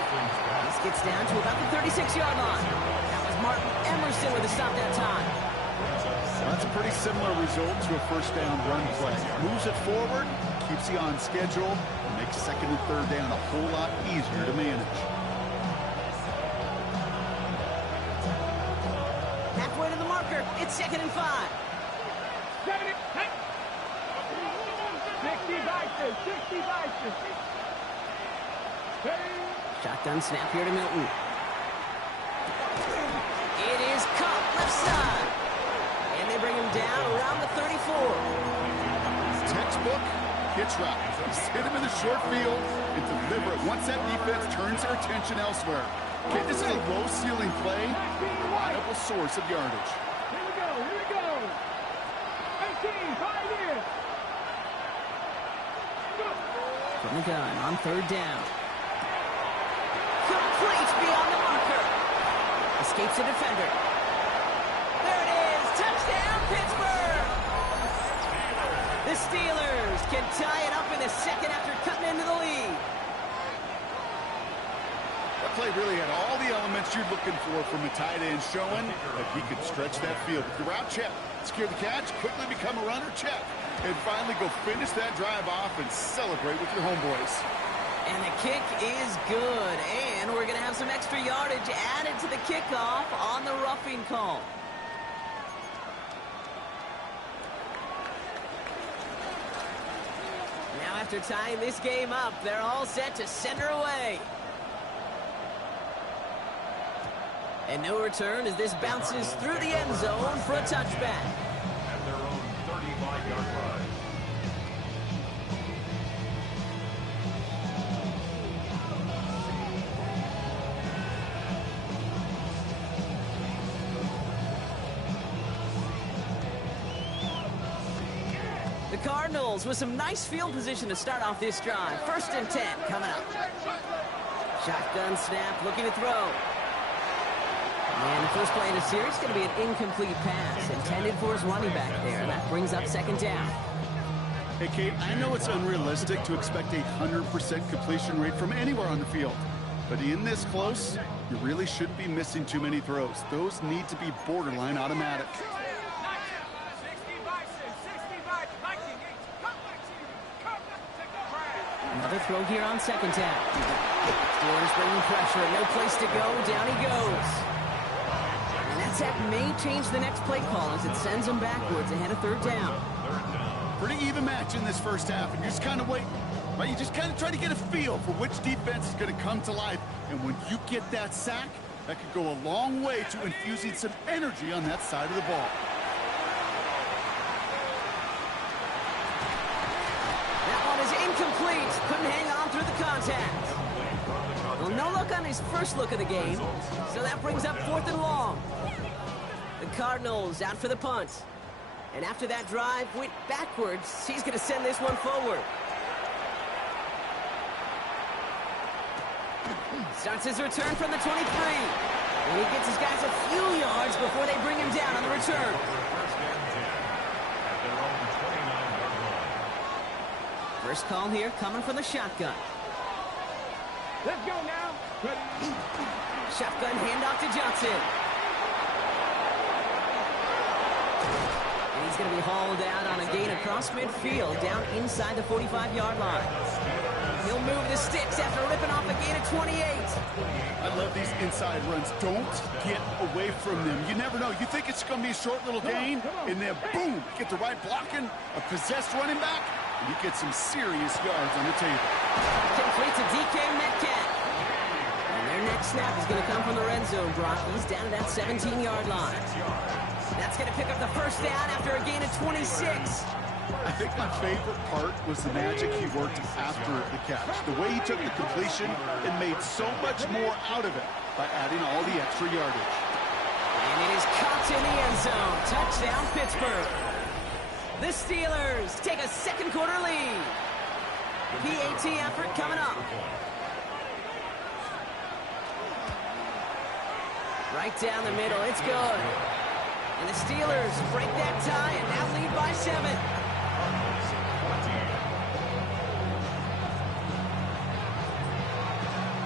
This gets down to about the 36-yard line. That was Martin Emerson with a stop that time. That's a pretty similar result to a 1st down run play. Moves it forward, keeps you on schedule, and makes 2nd and 3rd down a whole lot easier to manage. Halfway to the marker, it's 2nd and 5. 60 vices. Shotgun snap here to Milton. It is caught left side. And they bring him down around the 34. Textbook hitch route. Just hit him in the short field and deliver it once that defense turns their attention elsewhere. Okay, this is a low-ceiling play, reliable source of yardage. Here we go, here we go. 18, Pioneer. From the gun on third down. Complete beyond the marker. Escapes the defender. There it is. Touchdown, Pittsburgh. The Steelers can tie it up in the second after cutting into the lead. That play really had all the elements you're looking for from a tight end, showing that he could stretch that field. With the route, check. Secure the catch, quickly become a runner, check. And finally go finish that drive off and celebrate with your homeboys. And the kick is good. And we're going to have some extra yardage added to the kickoff on the roughing call. Now after tying this game up, they're all set to send her away. And no return as this bounces through the end zone for a touchback. At their own 35-yard line. The Cardinals with some nice field position to start off this drive. 1st and 10 coming up. Shotgun snap, looking to throw. And the first play in the series is going to be an incomplete pass intended for his running back there. And that brings up 2nd down. Hey, Kate, I know it's unrealistic to expect a 100% completion rate from anywhere on the field. But in this close, you really shouldn't be missing too many throws. Those need to be borderline automatic. Another throw here on 2nd down. Steelers bringing pressure. No place to go. Down he goes. And that sack may change the next play call as it sends him backwards ahead of 3rd down. Pretty even match in this first half, and you're just kind of waiting. Right? You just kind of try to get a feel for which defense is going to come to life. And when you get that sack, that could go a long way to infusing some energy on that side of the ball. Incomplete. Couldn't hang on through the contact. Well, no look on his first look of the game, so that brings up 4th and long. The Cardinals out for the punt. And after that drive went backwards, he's going to send this one forward. Starts his return from the 23. And he gets his guys a few yards before they bring him down on the return. First call here coming from the shotgun. Let's go now. Shotgun handoff to Johnson. And he's going to be hauled out on a gain across midfield down inside the 45-yard line. He'll move the sticks after ripping off a gain of 28. I love these inside runs. Don't get away from them. You never know. You think it's going to be a short little gain, and then boom, get the right blocking, a possessed running back, and you get some serious yards on the table. Complete to DK Metcalf. And their next snap is going to come from the red zone, Brock. He's down to that 17-yard line. That's going to pick up the first down after a gain of 26. I think my favorite part was the magic he worked after the catch. The way he took the completion and made so much more out of it by adding all the extra yardage. And it is caught in the end zone. Touchdown, Pittsburgh. The Steelers take a second quarter lead. PAT effort coming up. Right down the middle. It's good. And the Steelers break that tie and now lead by 7.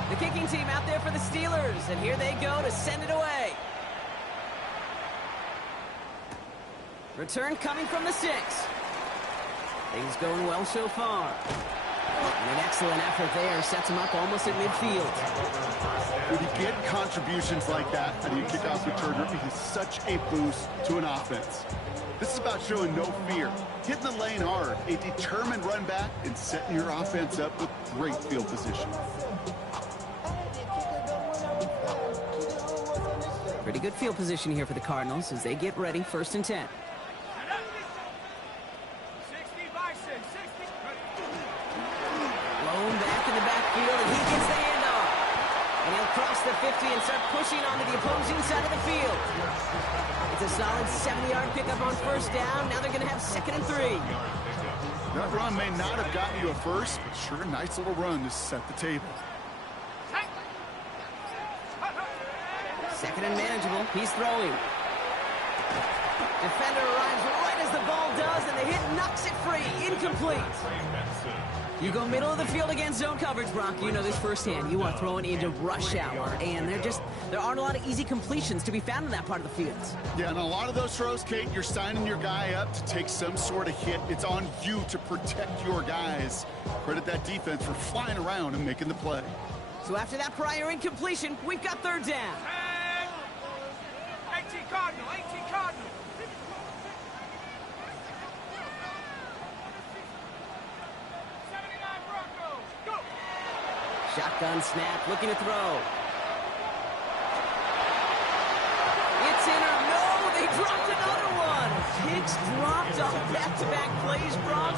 The kicking team out there for the Steelers, and here they go to send it away. Return coming from the 6. Things going well so far. And an excellent effort there sets him up almost at midfield. When you get contributions like that out of your kickoff returner, it is such a boost to an offense. This is about showing no fear, hitting the lane hard, a determined run back, and setting your offense up with great field position. Pretty good field position here for the Cardinals as they get ready, 1st and 10. Blown back in the backfield, and he gets the handoff. And he'll cross the 50 and start pushing onto the opposing side of the field. It's a solid 70-yard pickup on 1st down. Now they're going to have 2nd and 3. That run may not have gotten you a first, but sure, nice little run to set the table. 2nd and manageable. He's throwing. Defender arrives right as the ball does, and the hit knocks it free. Incomplete. You go middle of the field against zone coverage, Brock. You know this firsthand. You are throwing into rush hour, and there aren't a lot of easy completions to be found in that part of the field. Yeah, and a lot of those throws, Kate, you're signing your guy up to take some sort of hit. It's on you to protect your guys. Credit that defense for flying around and making the play. So after that prior incompletion, we've got 3rd down. 18 Cardinal, 18 Cardinal. Shotgun snap, looking to throw. It's in or no, they dropped another one. Hicks dropped on back-to-back plays, Brock.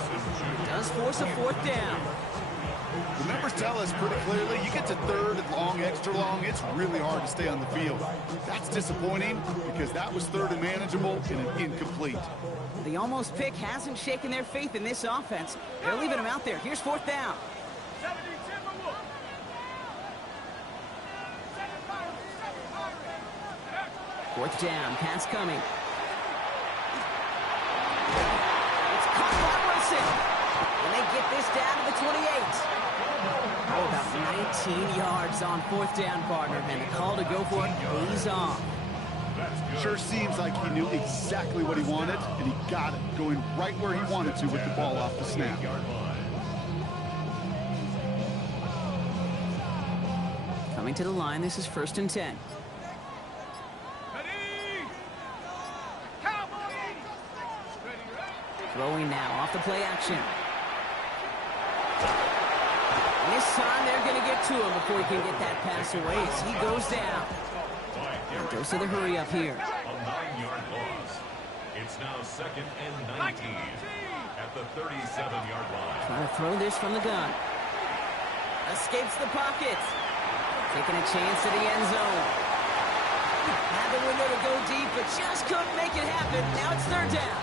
Does force a 4th down. The numbers tell us pretty clearly, you get to 3rd and long, extra long, it's really hard to stay on the field. That's disappointing because that was 3rd and manageable and an incomplete. The almost pick hasn't shaken their faith in this offense. They're leaving him out there. Here's 4th down. 4th down, pass coming. It's caught by Wilson. And they get this down to the 28. Oh, about 19 yards on 4th down, partner. And the call to go for it pays off. Sure seems like he knew exactly what he wanted, and he got it, going right where he wanted to with the ball off the snap. Coming to the line, this is 1st and 10. Throwing now off the play action. And this time they're going to get to him before he can get that pass away as he goes down. And goes to the hurry up here. A 9-yard loss. It's now 2nd and 19 at the 37-yard line. Trying to throw this from the gun. Escapes the pocket. Taking a chance to the end zone. Had the window to go deep, but just couldn't make it happen. Now it's 3rd down.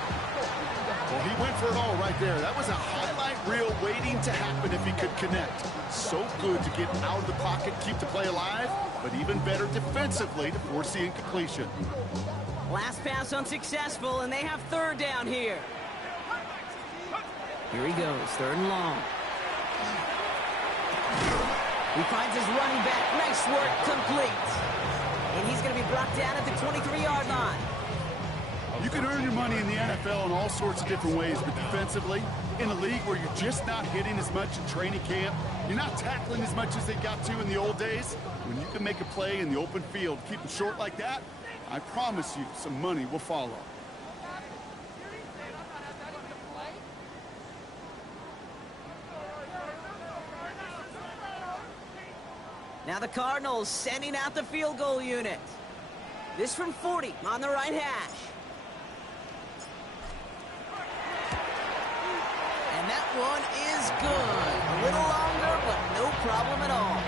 Well, he went for it all right there. That was a highlight reel waiting to happen if he could connect. So good to get out of the pocket, keep the play alive, but even better defensively to force the incompletion. Last pass unsuccessful, and they have 3rd down here. Here he goes, 3rd and long. He finds his running back. Nice work, complete. And he's going to be brought down at the 23-yard line. You can earn your money in the NFL in all sorts of different ways, but defensively, in a league where you're just not hitting as much in training camp, you're not tackling as much as they got to in the old days, when you can make a play in the open field, keep it short like that, I promise you some money will follow. Now the Cardinals sending out the field goal unit. This from 40 on the right hash. And that one is good. A little longer, but no problem at all.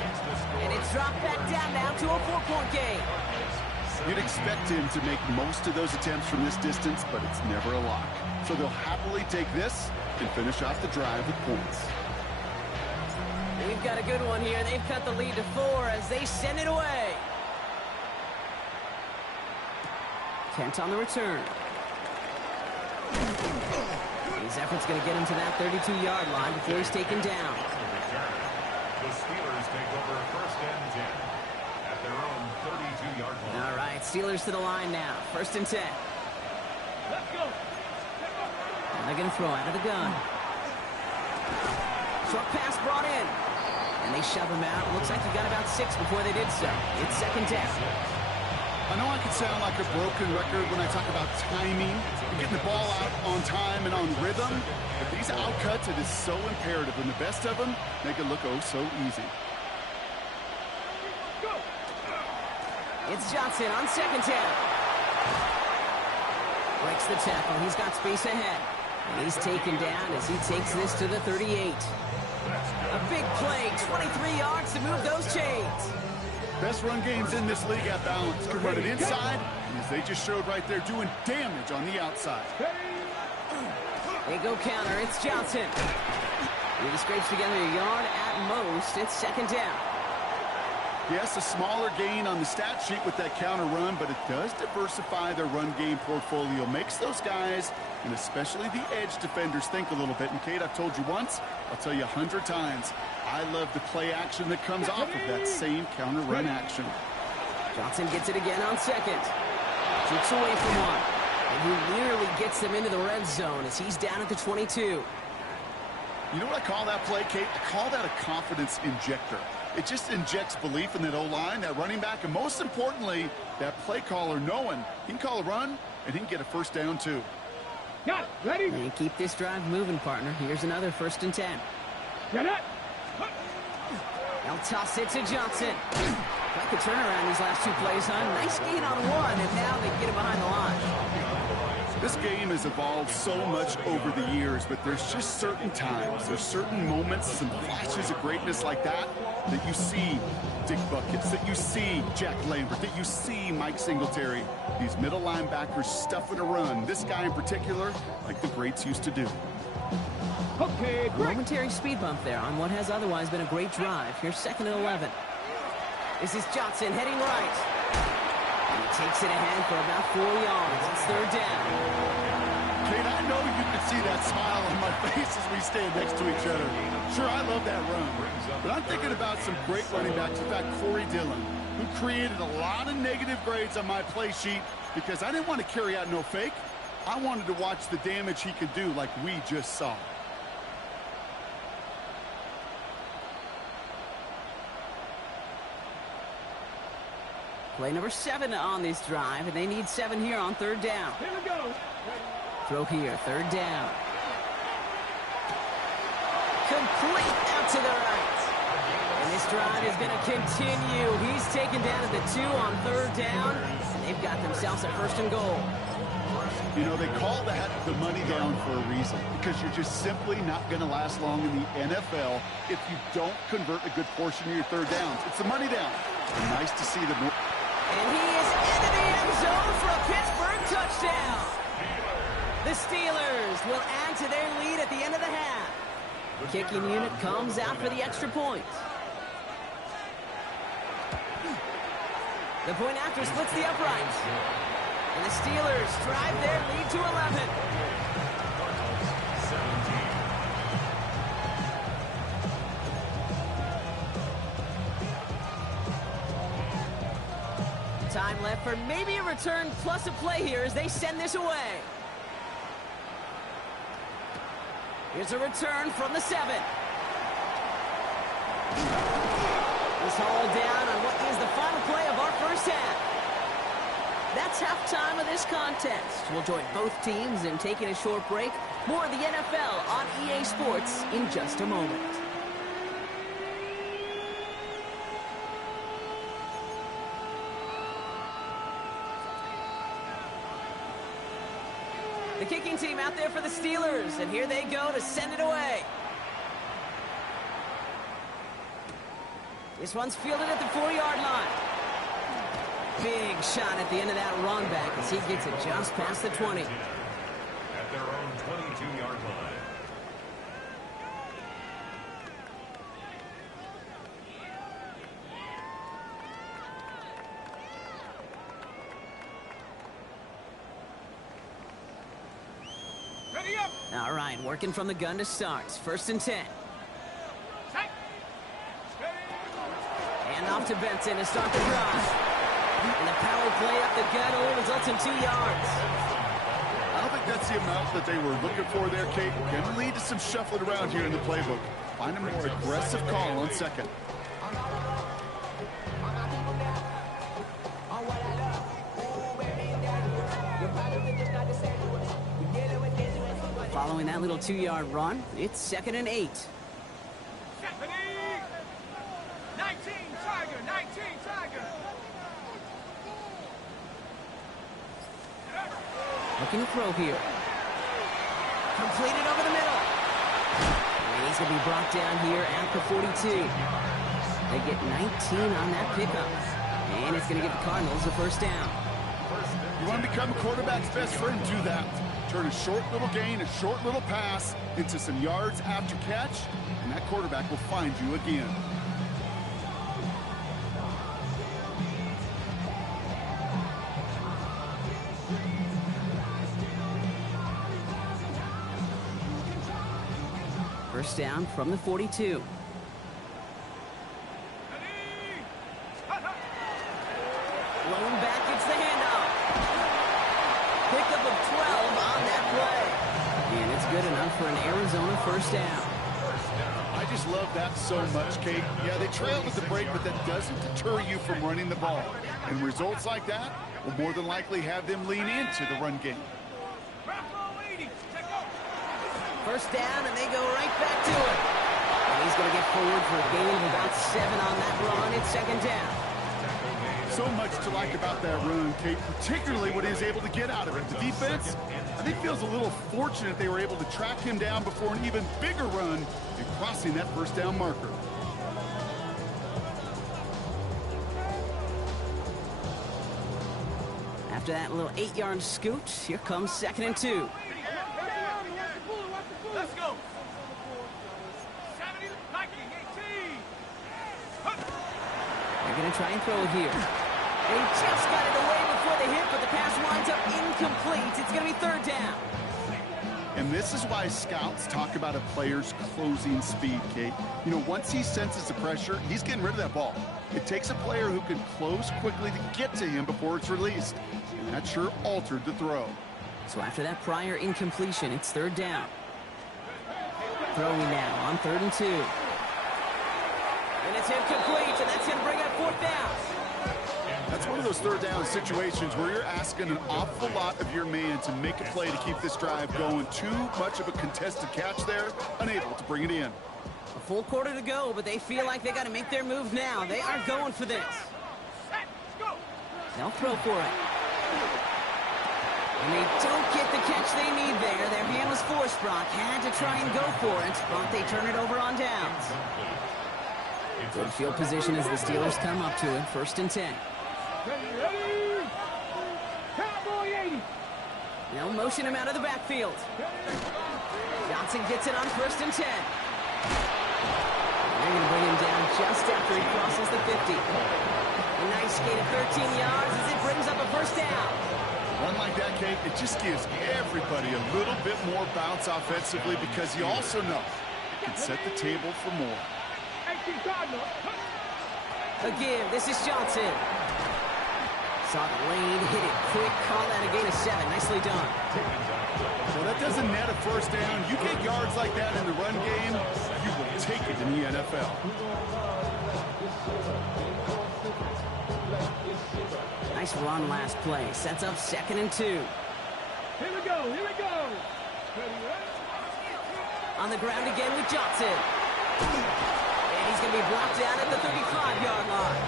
And it's dropped back down now to a 4-point game. You'd expect him to make most of those attempts from this distance, but it's never a lock. So they'll happily take this and finish off the drive with points. We've got a good one here. They've cut the lead to 4 as they send it away. Kent on the return. His effort's going to get him to that 32-yard line before he's taken down. The Steelers take over 1st and 10 at their own 32-yard line. All right, Steelers to the line now. 1st and 10. Let's go. And they're going to throw out of the gun. Short pass brought in. And they shove him out. Looks like he got about 6 before they did so. It's 2nd down. I know I can sound like a broken record when I talk about timing, getting the ball out on time and on rhythm, but these outcuts, it is so imperative, and the best of them make it look oh so easy. It's Johnson on second down. Breaks the tackle. He's got space ahead. And he's taken down as he takes this to the 38. A big play, 23 yards to move those chains. Best run games in this league at balance. Can run it inside, and as they just showed right there, doing damage on the outside. They go counter. It's Johnson. He scrapes together a yard at most. It's second down. Yes, a smaller gain on the stat sheet with that counter run, but it does diversify their run game portfolio. Makes those guys, and especially the edge defenders, think a little bit. And Kate, I've told you once, I'll tell you 100 times. I love the play action that comes off of that same counter run action. Johnson gets it again on second. Shoots away from one. And he nearly gets them into the red zone as he's down at the 22. You know what I call that play, Kate? I call that a confidence injector. It just injects belief in that O-line, that running back, and most importantly, that play caller knowing he can call a run and he can get a first down too. Got it. Ready? And keep this drive moving, partner. Here's another 1st and 10. Get it. They'll toss it to Johnson. Quite the turnaround these last two plays, huh? Nice gain on one, and now they get it behind the line. This game has evolved so much over the years, but there's just certain times, there's certain moments, some flashes of greatness like that you see Dick Buckets, that you see Jack Lambert, that you see Mike Singletary. These middle linebackers stuffing a run. This guy in particular, like the greats used to do. Okay, a momentary speed bump there on what has otherwise been a great drive. Here's 2nd and 11. This is Johnson heading right. He takes it ahead for about 4 yards. It's 3rd down. Kate, I know you can see that smile on my face as we stand next to each other. Sure, I love that run. But I'm thinking about some great running backs. In fact, Corey Dillon, who created a lot of negative grades on my play sheet because I didn't want to carry out no fake. I wanted to watch the damage he could do like we just saw. Play number 7 on this drive, and they need 7 here on 3rd down. Here we go. Throw here, 3rd down. Complete out to the right. And this drive is going to continue. He's taken down at the 2 on 3rd down, and they've got themselves a 1st and goal. You know, they call that the money down for a reason, because you're just simply not going to last long in the NFL if you don't convert a good portion of your 3rd downs. It's the money down. And nice to see them. And he is into the end zone for a Pittsburgh touchdown. The Steelers will add to their lead at the end of the half. The kicking unit comes out for the extra point. The point after splits the uprights. And the Steelers drive their lead to 11. Time left for maybe a return plus a play here as they send this away. Here's a return from the 7. This hauled down on what is the final play of our first half. That's halftime of this contest. We'll join both teams in taking a short break. More of the NFL on EA Sports in just a moment. The kicking team out there for the Steelers, and here they go to send it away. This one's fielded at the 4-yard line. Big shot at the end of that run back as he gets it just past the 20. At their own 22-yard line. Ready up. All right, working from the gun to start. 1st and 10. And off to Benson to start the drive. And the power play up the gut only results in 2 yards. I don't think that's the amount that they were looking for there, Kate. Can lead to some shuffling around here in the playbook. Find a more aggressive call on 2nd. Following that little 2-yard run, it's 2nd and 8. Stephanie! 19 Tiger, 19 Tiger. Looking to throw here. Completed over the middle. And he's going to be brought down here at the 42. They get 19 on that pickup. And it's going to give the Cardinals a first down. You want to become a quarterback's best friend, do that. Turn a short little gain, a short little pass into some yards after catch, and that quarterback will find you again. First down from the 42. Blown back, it's the handoff. Pickup of 12 on that play. And it's good enough for an Arizona first down. I just love that so much, Kate. Yeah, they trailed at the break, but that doesn't deter you from running the ball. And results like that will more than likely have them lean into the run game. First down, and they go right back to it. And he's going to get forward for a gain of about 7 on that run. It's second down. So much to like about that run, Kate, particularly what he was able to get out of it. The defense, I think, feels a little fortunate they were able to track him down before an even bigger run and crossing that first down marker. After that little 8-yard scoot, here comes 2nd and 2. Let's go. They're going to try and throw it here. They just got it away before the hit, but the pass winds up incomplete. It's going to be third down. And this is why scouts talk about a player's closing speed, Kate. You know, once he senses the pressure, he's getting rid of that ball. It takes a player who can close quickly to get to him before it's released. And that sure altered the throw. So after that prior incompletion, it's third down. Throwing now on 3rd and 2. And it's incomplete, and that's going to bring up fourth down. That's one of those third down situations where you're asking an awful lot of your man to make a play to keep this drive going. Too much of a contested catch there, unable to bring it in. A full quarter to go, but they feel like they got to make their move now. They are going for this. They'll throw for it. And they don't get the catch they need there. Their hand was forced, Brock. Had to try and go for it, but they turn it over on downs. Good field position as the Steelers come up to it. 1st and 10. They'll motion him out of the backfield. Johnson gets it on 1st and 10. They're going to bring him down just after he crosses the 50. A nice gain of 13 yards as it brings up a first down. One like that, Kate, it just gives everybody a little bit more bounce offensively because you also know it can set the table for more. Again, this is Johnson. Saw the lane, hit it quick, call that a gain of 7. Nicely done. Well, that doesn't net a first down. You get yards like that in the run game, you will take it in the NFL. Nice run last play. Sets up 2nd and 2. Here we go. On the ground again with Johnson. And he's going to be blocked down at the 35-yard line.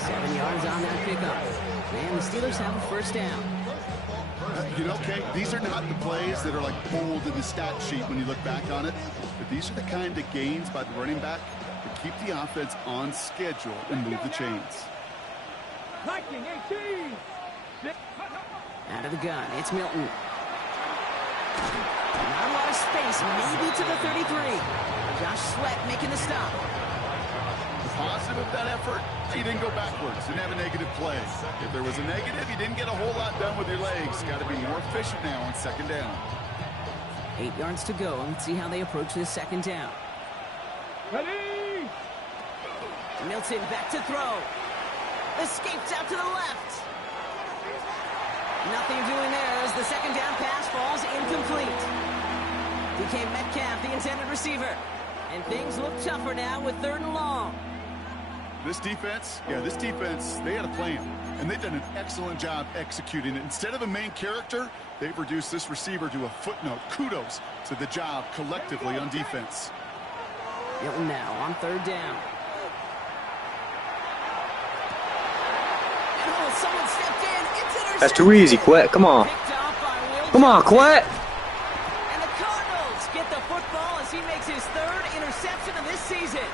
7 yards on that pickup. And the Steelers have a first down. You know, Kate, these are not the plays that are like bold in the stat sheet when you look back on it. But these are the kind of gains by the running back that keep the offense on schedule and move the chains. Out of the gun, it's Milton. Not a lot of space, maybe to the 33. Josh Sweat making the stop. The positive of that effort, he didn't go backwards, didn't have a negative play. If there was a negative, you didn't get a whole lot done with your legs. Got to be more efficient now on 2nd down. 8 yards to go. Let's see how they approach this 2nd down. Ready? Milton back to throw. Escapes out to the left. Nothing doing there as the 2nd down pass falls incomplete. DK Metcalf, the intended receiver. And things look tougher now with 3rd and long. This defense, they had a plan. And they've done an excellent job executing it. Instead of a main character, they've reduced this receiver to a footnote. Kudos to the job collectively on defense. Milton now on 3rd down. And someone stepped in. It's intercepted. That's too easy. Quit. Come on. Picked up Come on, Quet. And the Cardinals get the football as he makes his third interception of this season.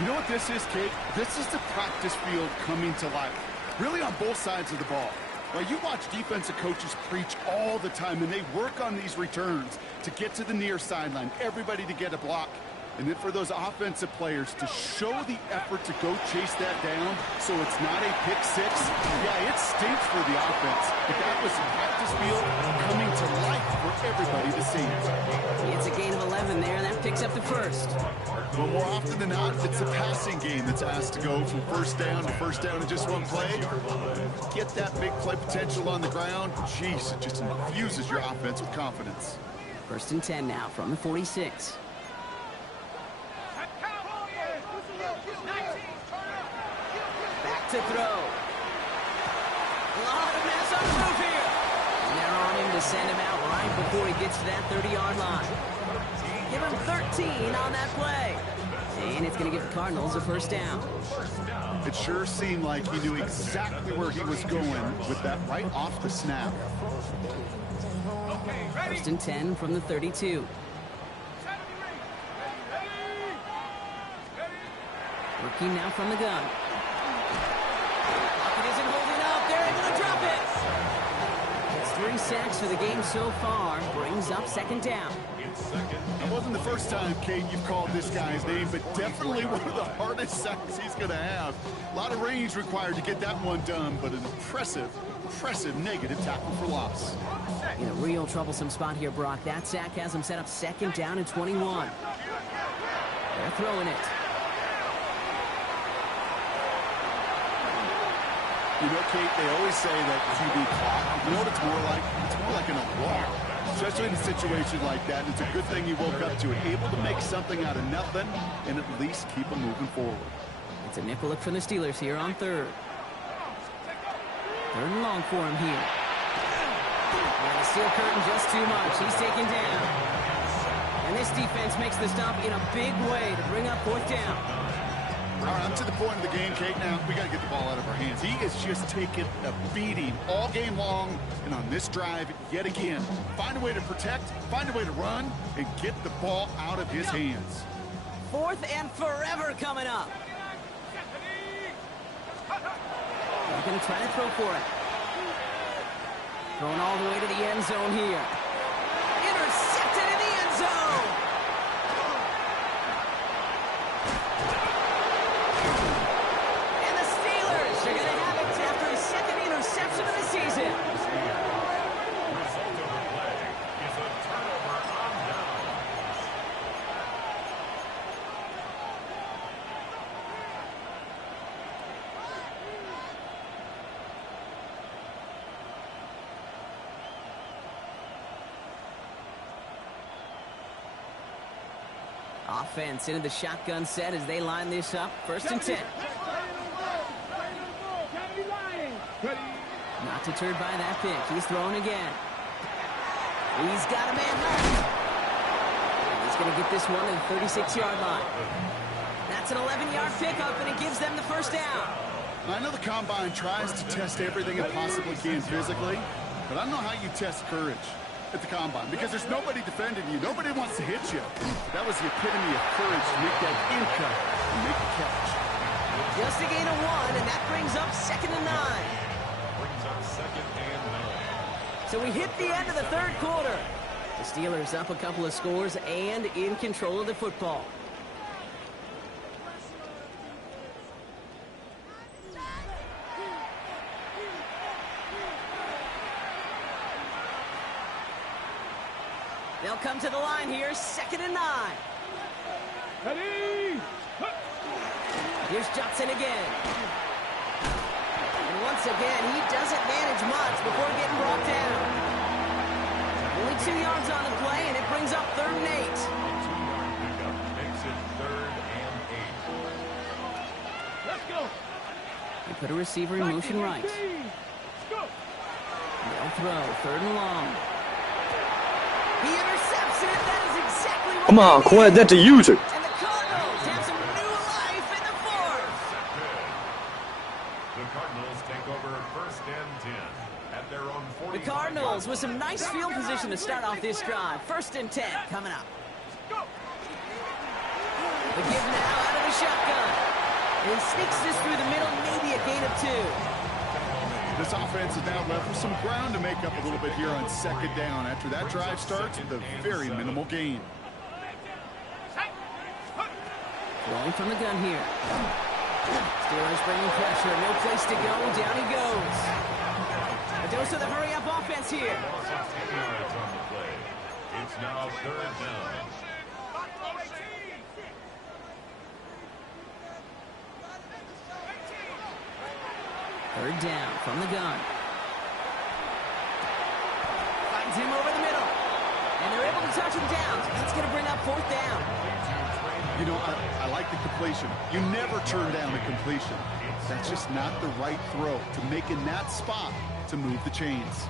You know what this is, Kate? This is the practice field coming to life. Really on both sides of the ball. Well, you watch defensive coaches preach all the time, and they work on these returns to get to the near sideline, everybody to get a block. And then for those offensive players to show the effort to go chase that down so it's not a pick six. Yeah, it stinks for the offense. But that was practice field coming to life for everybody to see. It's a gain of 11 there. That picks up the first. Well, more often than not, it's the passing game that's asked to go from first down to first down in just one play. Get that big play potential on the ground. Jeez, it just infuses your offense with confidence. 1st and 10 now from the 46. Back to throw. A lot of mess on the move here. And they're on him to send him out right before he gets to that 30-yard line. Give him 13 on that play. And it's going to give the Cardinals a first down. It sure seemed like he knew exactly where he was going with that right off the snap. 1st and 10 from the 32. Working now from the gun. Pocket isn't holding up. They're able to drop it. It's 3 sacks for the game so far. Brings up 2nd down. It wasn't the first time, Kate, you've called this guy's name, but definitely one of the hardest sacks he's going to have. A lot of range required to get that one done, but an impressive negative tackle for loss. In a real troublesome spot here, Brock. That sack has him set up 2nd down and 21. They're throwing it. You know, Kate, they always say that QB clock. You know what it's more like? It's more like an alarm, especially in a situation like that. And it's a good thing he woke up to it, able to make something out of nothing and at least keep him moving forward. It's a nickel look for the Steelers here on 3rd. 3rd and long for him here. And the steel curtain just too much. He's taken down. And this defense makes the stop in a big way to bring up 4th down. All right, I'm to the point of the game, Kate, now. We got to get the ball out of our hands. He is just taking a beating all game long, and on this drive, yet again. Find a way to protect, find a way to run, and get the ball out of his hands. 4th and forever coming up. They're going to try to throw for it. Going all the way to the end zone here. Intercepted in the end zone. They're going to have it after his 2nd interception of the season. Result of the play is a turnover on downs. Offense into the shotgun set as they line this up. 1st and 10. Not deterred by that pick. He's throwing again. He's got a man left. He's going to get this one to the 36-yard line. That's an 11-yard pickup, and it gives them the first down. I know the Combine tries to test everything it possibly can physically, but I don't know how you test courage at the Combine because there's nobody defending you. Nobody wants to hit you. That was the epitome of courage to make that in cut and make the catch. Just a gain of 1, and that brings up 2nd and 9. Brings up 2nd and 9. So we hit the end of the 3rd quarter. The Steelers up a couple of scores and in control of the football. They'll come to the line here, 2nd and 9. Ready? Here's Johnson again. And once again, he doesn't manage much before getting brought down. Only 2 yards on the play, and it brings up 3rd and 8. 2-yard pickup makes it 3rd and 8. Let's go. They put a receiver in motion right. They'll throw, 3rd and long. He intercepts it. That is exactly what Come on, Quinn, that's a user. And the Cardinals have some new life in the 4th. The Cardinals take take over 1st and 10 at their own 40. The Cardinals with some nice field position to start off this drive. 1st and 10 coming up. The give now out of the shotgun. And he sneaks this through the middle, maybe a gain of 2. This offense is now left with some ground to make up a little bit here on 2nd down after that drive starts with a very minimal gain. Rolling from the gun here. Steelers bringing pressure. No place to go. Down he goes. A dose of the hurry-up offense here. It's now 3rd down. Third down from the gun. Finds him over the middle. And they're able to touch him down. That's going to bring up 4th down. You know, I like the completion. You never turn down a completion. That's just not the right throw to make in that spot to move the chains.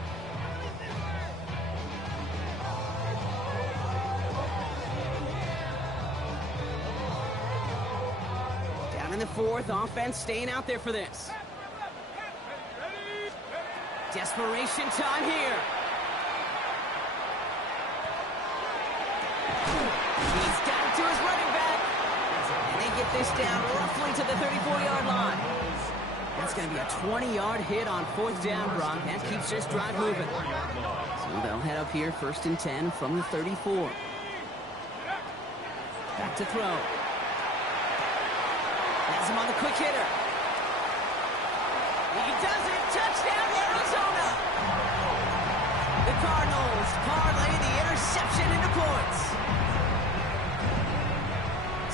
Down in the 4th, offense staying out there for this. Desperation time here. He's got it to his running back. And they get this down roughly to the 34-yard line. That's going to be a 20-yard hit on 4th down, Brock. That keeps this drive moving. So they'll head up here 1st and 10 from the 34. Back to throw. Has him on the quick hitter. He does it. Touchdown, Arizona. The Cardinals parlay the interception into points.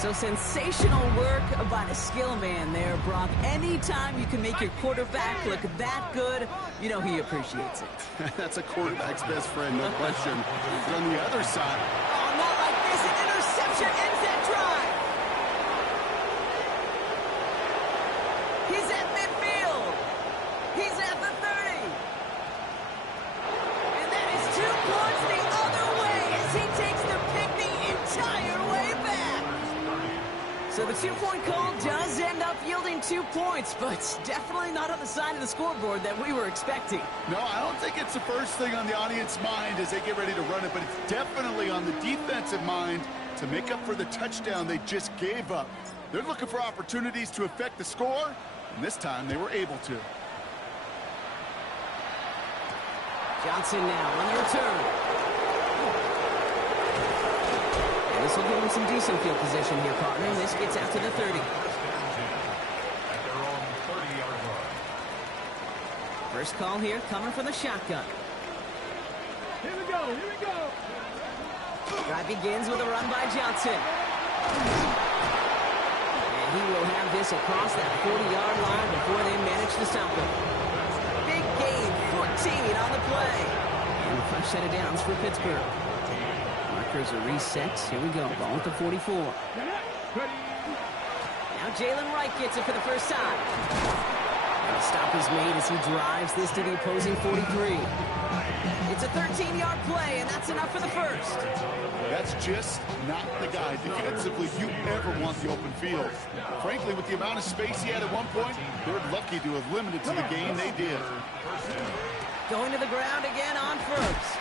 So sensational work by the skill man there, Brock. Anytime you can make your quarterback look that good, you know he appreciates it. That's a quarterback's best friend, no question. But on the other side... Oh, not like this. An interception ends that drive. He's at midfield. He's at the 30. And that is 2 points the other way as he takes the pick the entire way back. So the 2-point call does end up yielding 2 points, but it's definitely not on the side of the scoreboard that we were expecting. No, I don't think it's the first thing on the audience's mind as they get ready to run it, but it's definitely on the defensive mind to make up for the touchdown they just gave up. They're looking for opportunities to affect the score, and this time they were able to. Johnson now on the return. And this will give him some decent field position here, partner. And this gets out to the 30. First call here coming from the shotgun. Here we go, here we go. Drive begins with a run by Johnson. And he will have this across that 40-yard line before they manage to stop him. Big gain, 14 on the play. And a fresh set of downs for Pittsburgh. Markers are reset. Here we go. Ball at the 44. Now Jalen Wright gets it for the first time. And a stop is made as he drives this to the opposing 43. It's a 13-yard play, and that's enough for the first. That's just not the guy defensively you ever want the open field. Frankly, with the amount of space he had at one point, they're lucky to have limited to the game they did. Going to the ground again on first.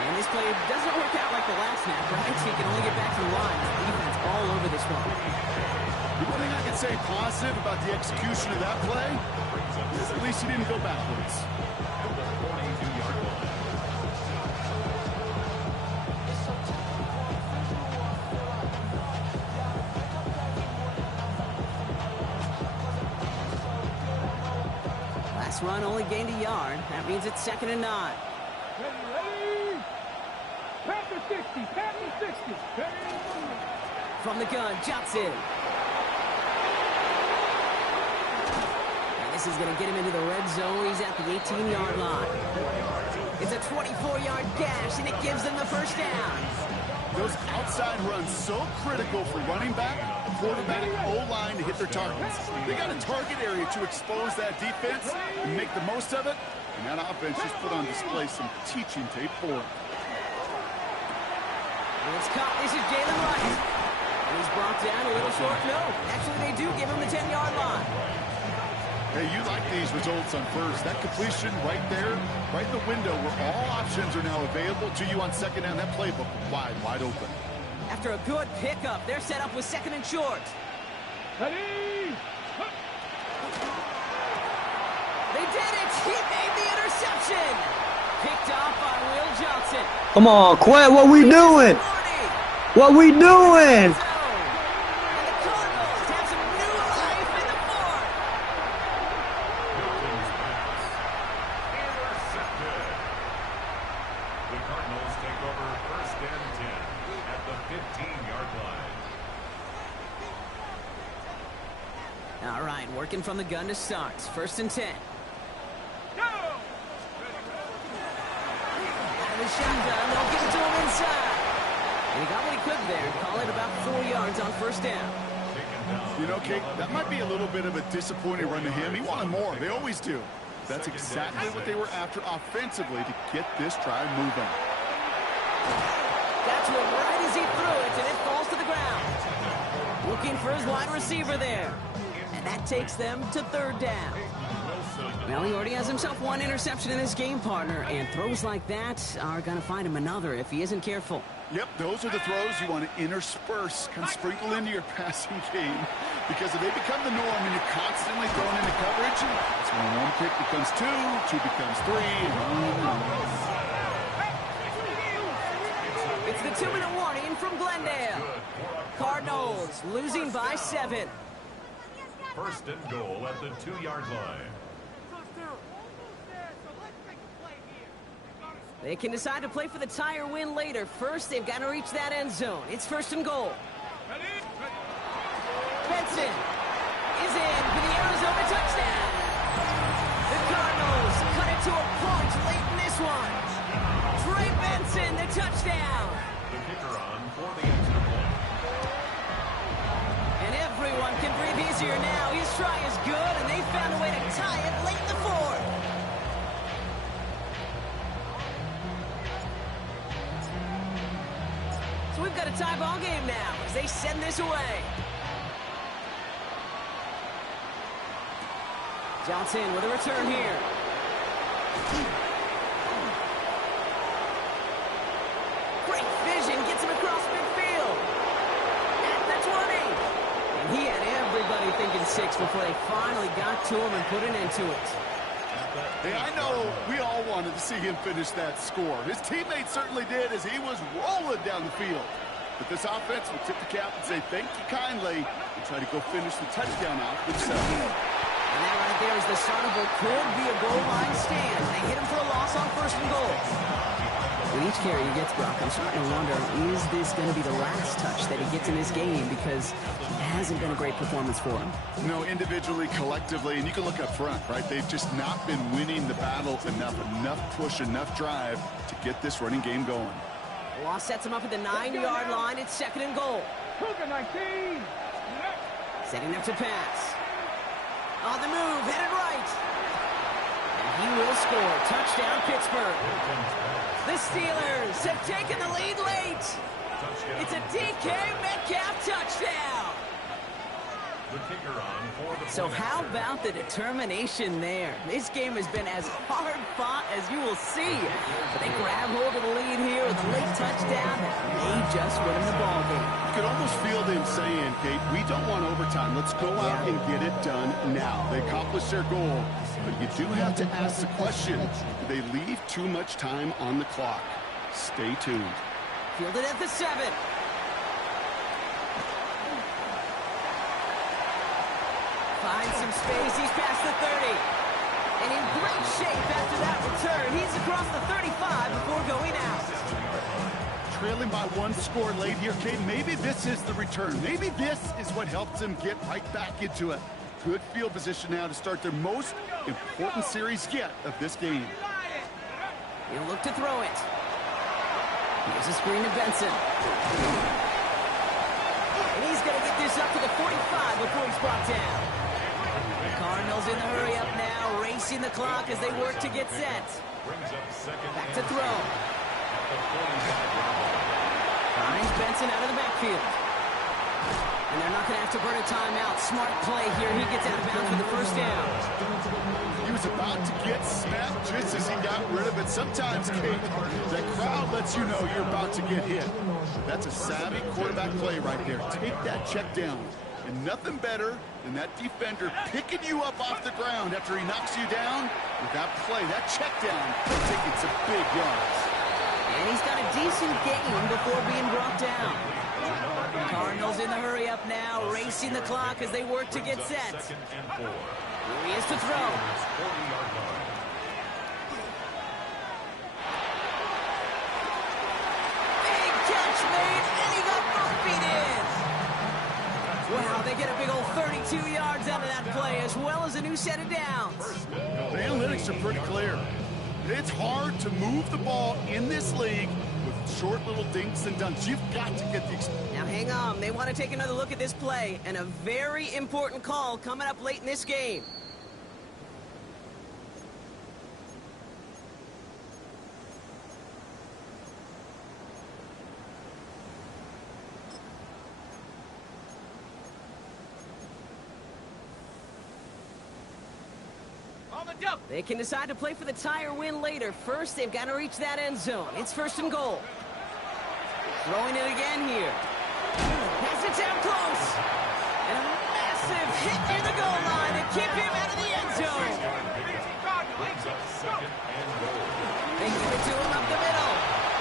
And this play doesn't work out like the last snap, right? So he can only get back to the line. The defense all over this one. The one thing I can say positive about the execution of that play is at least he didn't go backwards. Last run only gained a yard. That means it's 2nd and 9. Ready, ready. Panther 60, Panther 60. Ready. From the gun, Johnson. And this is going to get him into the red zone. He's at the 18-yard line. It's a 24-yard gash, and it gives them the first down. Those outside runs so critical for running back, quarterback, O-line to hit their targets. They got a target area to expose that defense and make the most of it, and that offense just put on display some teaching tape for it. And it's caught. This is Jalen Wright. And he's brought down a little short. No, actually they do give him the 10-yard line. Hey, you like these results on first. That completion right there, right in the window where all options are now available to you on second down. That playbook wide open. After a good pickup, they're set up with second and short. Ready? They did it! He made the interception! Picked off by Will Johnson. Come on, Quinn, what we doing? What we doing? And the Cardinals have some new life in the fourth. Milton's pass. Intercepted. The Cardinals take over first and 10 at the 15-yard line. All right, working from the gun to start. First and 10. The shotgun, they'll give it to him inside. And he got what he could there. Call it about 4 yards on first down. You know, Kate, that might be a little bit of a disappointing run to him. He wanted more. They always do. That's exactly what they were after offensively to get this drive moving. Got to him right as he threw it, and it falls to the ground. Looking for his wide receiver there. And that takes them to third down. Well, he already has himself one interception in his game, partner, and throws like that are going to find him another if he isn't careful. Yep, those are the throws you want to intersperse, kind of sprinkle into your passing game, because if they become the norm and you're constantly thrown into coverage, that's when one pick becomes two becomes three, and on. It's the 2-minute warning from Glendale. Cardinals losing by 7. First and goal at the 2-yard line. They can decide to play for the tie or win later. First, they've got to reach that end zone. It's first and goal. Benson is in for the Arizona touchdown. The Cardinals cut it to a punch late in this one. Trey Benson, the touchdown. The kicker on for the extra point. And everyone can breathe easier now. His try is good, and they found a way to tie it late in the fourth. So we've got a tie ball game now as they send this away. Johnson with a return here. Great vision, gets him across midfield. At the 20. And he had everybody thinking 6 before they finally got to him and put an end to it. Hey, I know we all wanted to see him finish that score. His teammates certainly did as he was rolling down the field. But this offense will tip the cap and say thank you kindly and try to go finish the touchdown out with 7. And that right there is the start of what could be a goal line stand. They hit him for a loss on first and goal. With each carry he gets, Brock, I'm starting to wonder, is this going to be the last touch that he gets in this game? Because it hasn't been a great performance for him. You know, individually, collectively, and you can look up front, right? They've just not been winning the battle enough push, enough drive to get this running game going. Loss sets him up at the 9-yard line. It's second and goal. Setting up to pass. On the move, headed right. And he will score. Touchdown, Pittsburgh. The Steelers have taken the lead late. It's a DK Metcalf touchdown. So how about the determination there? This game has been as hard fought as you will see. But they grab hold of the lead here with a late touchdown that may just win them the ball game. You could almost feel them saying, Kate, we don't want overtime. Let's go out and get it done now. They accomplished their goal, but you do have to ask the question, do they leave too much time on the clock? Stay tuned. Fielded at the 7. Finds some space, he's past the 30. And in great shape after that return. He's across the 35 before going out. Trailing by 1 score late here, Kate. Maybe this is the return. Maybe this is what helps them get right back into it. Good field position now to start their most important series yet of this game. He'll look to throw it. Here's a screen to Benson. And he's going to get this up to the 45 before he's brought down. The Cardinals in the hurry up now, racing the clock as they work to get set. Back to throw. Finds Benson out of the backfield. And they're not going to have to burn a timeout. Smart play here. He gets out of bounds for the first down. He was about to get snapped just as he got rid of it. Sometimes, Kate, that crowd lets you know you're about to get hit. That's a savvy quarterback play right there. Take that check down. And nothing better than that defender picking you up off the ground after he knocks you down. With that play, that check down, taking some big yards. And he's got a decent gain before being brought down. Cardinals in the hurry up now, racing the clock as they work to get set. Here he is to throw. Big catch made, and he got both feet in. Wow, they get a big old 32 yards out of that play, as well as a new set of downs. The analytics are pretty clear. It's hard to move the ball in this league with short little dinks and dunks. You've got to get these. Now hang on, they want to take another look at this play, and a very important call coming up late in this game. They can decide to play for the tie or win later. First, they've got to reach that end zone. It's first and goal. Throwing it again here. Pass it down close. And a massive hit near the goal line to keep him out of the end zone. They give it to him up the middle.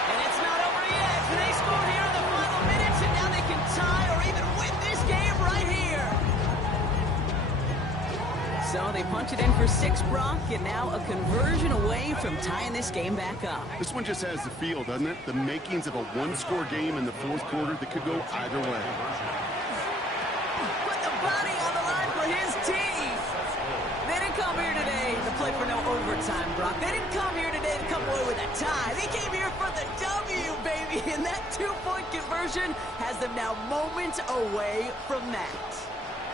And it's not over yet. They score here in the final minutes, and now they can tie or even win this game right here. So they punch it in for 6, Brock, and now a conversion away from tying this game back up. This one just has the feel, doesn't it? The makings of a one-score game in the fourth quarter that could go either way. Put the body on the line for his team. They didn't come here today to play for no overtime, Brock. They didn't come here today to come away with a tie. They came here for the W, baby, and that 2-point conversion has them now moments away from that.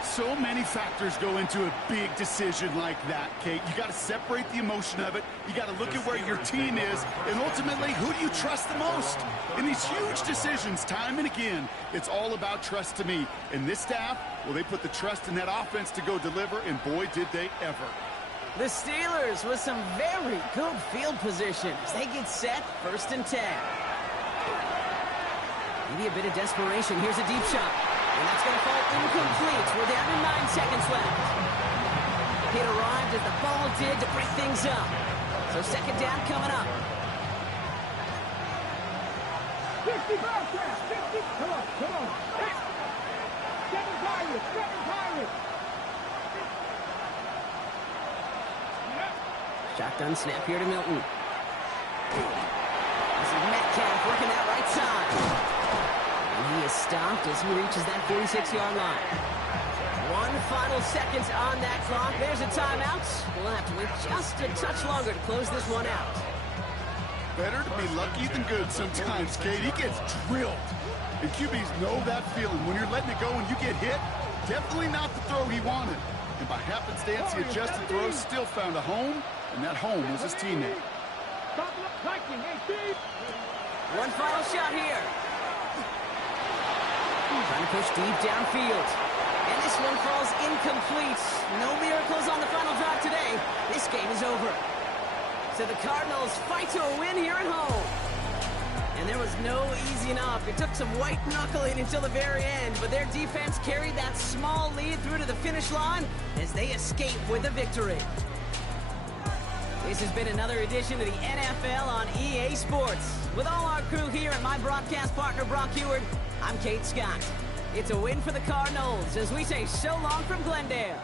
So many factors go into a big decision like that, Kate. You got to separate the emotion of it. You got to look at where your team is, and ultimately, who do you trust the most? In these huge decisions, time and again, it's all about trust to me. And this staff, well, they put the trust in that offense to go deliver, and boy, did they ever. The Steelers with some very good field position as they get set, 1st and 10. Maybe a bit of desperation. Here's a deep shot. And that's going to fall incomplete. We're down to 9 seconds left. Hit arrived as the ball did to break things up. So 2nd down coming up. 50 back there. 50. Come on. Hey. 7 Pirates. Shotgun snap here to Milton. This is Metcalf working that right side. And he is stopped as he reaches that 46-yard line. 1 final seconds on that clock. There's a timeout. We'll have to wait just a touch longer to close this one out. Better to be lucky than good sometimes, Kate. He gets drilled. And QBs know that feeling. When you're letting it go and you get hit, definitely not the throw he wanted. And by happenstance, he adjusted throws, still found a home, and that home was his teammate. One final shot here. Trying to push deep downfield. And this one falls incomplete. No miracles on the final drive today. This game is over. So the Cardinals fight to a win here at home. And there was no easing up. It took some white knuckling until the very end, but their defense carried that small lead through to the finish line as they escape with a victory. This has been another edition of the NFL on EA Sports. With all our crew here and my broadcast partner, Brock Heward, I'm Kate Scott. It's a win for the Cardinals as we say so long from Glendale.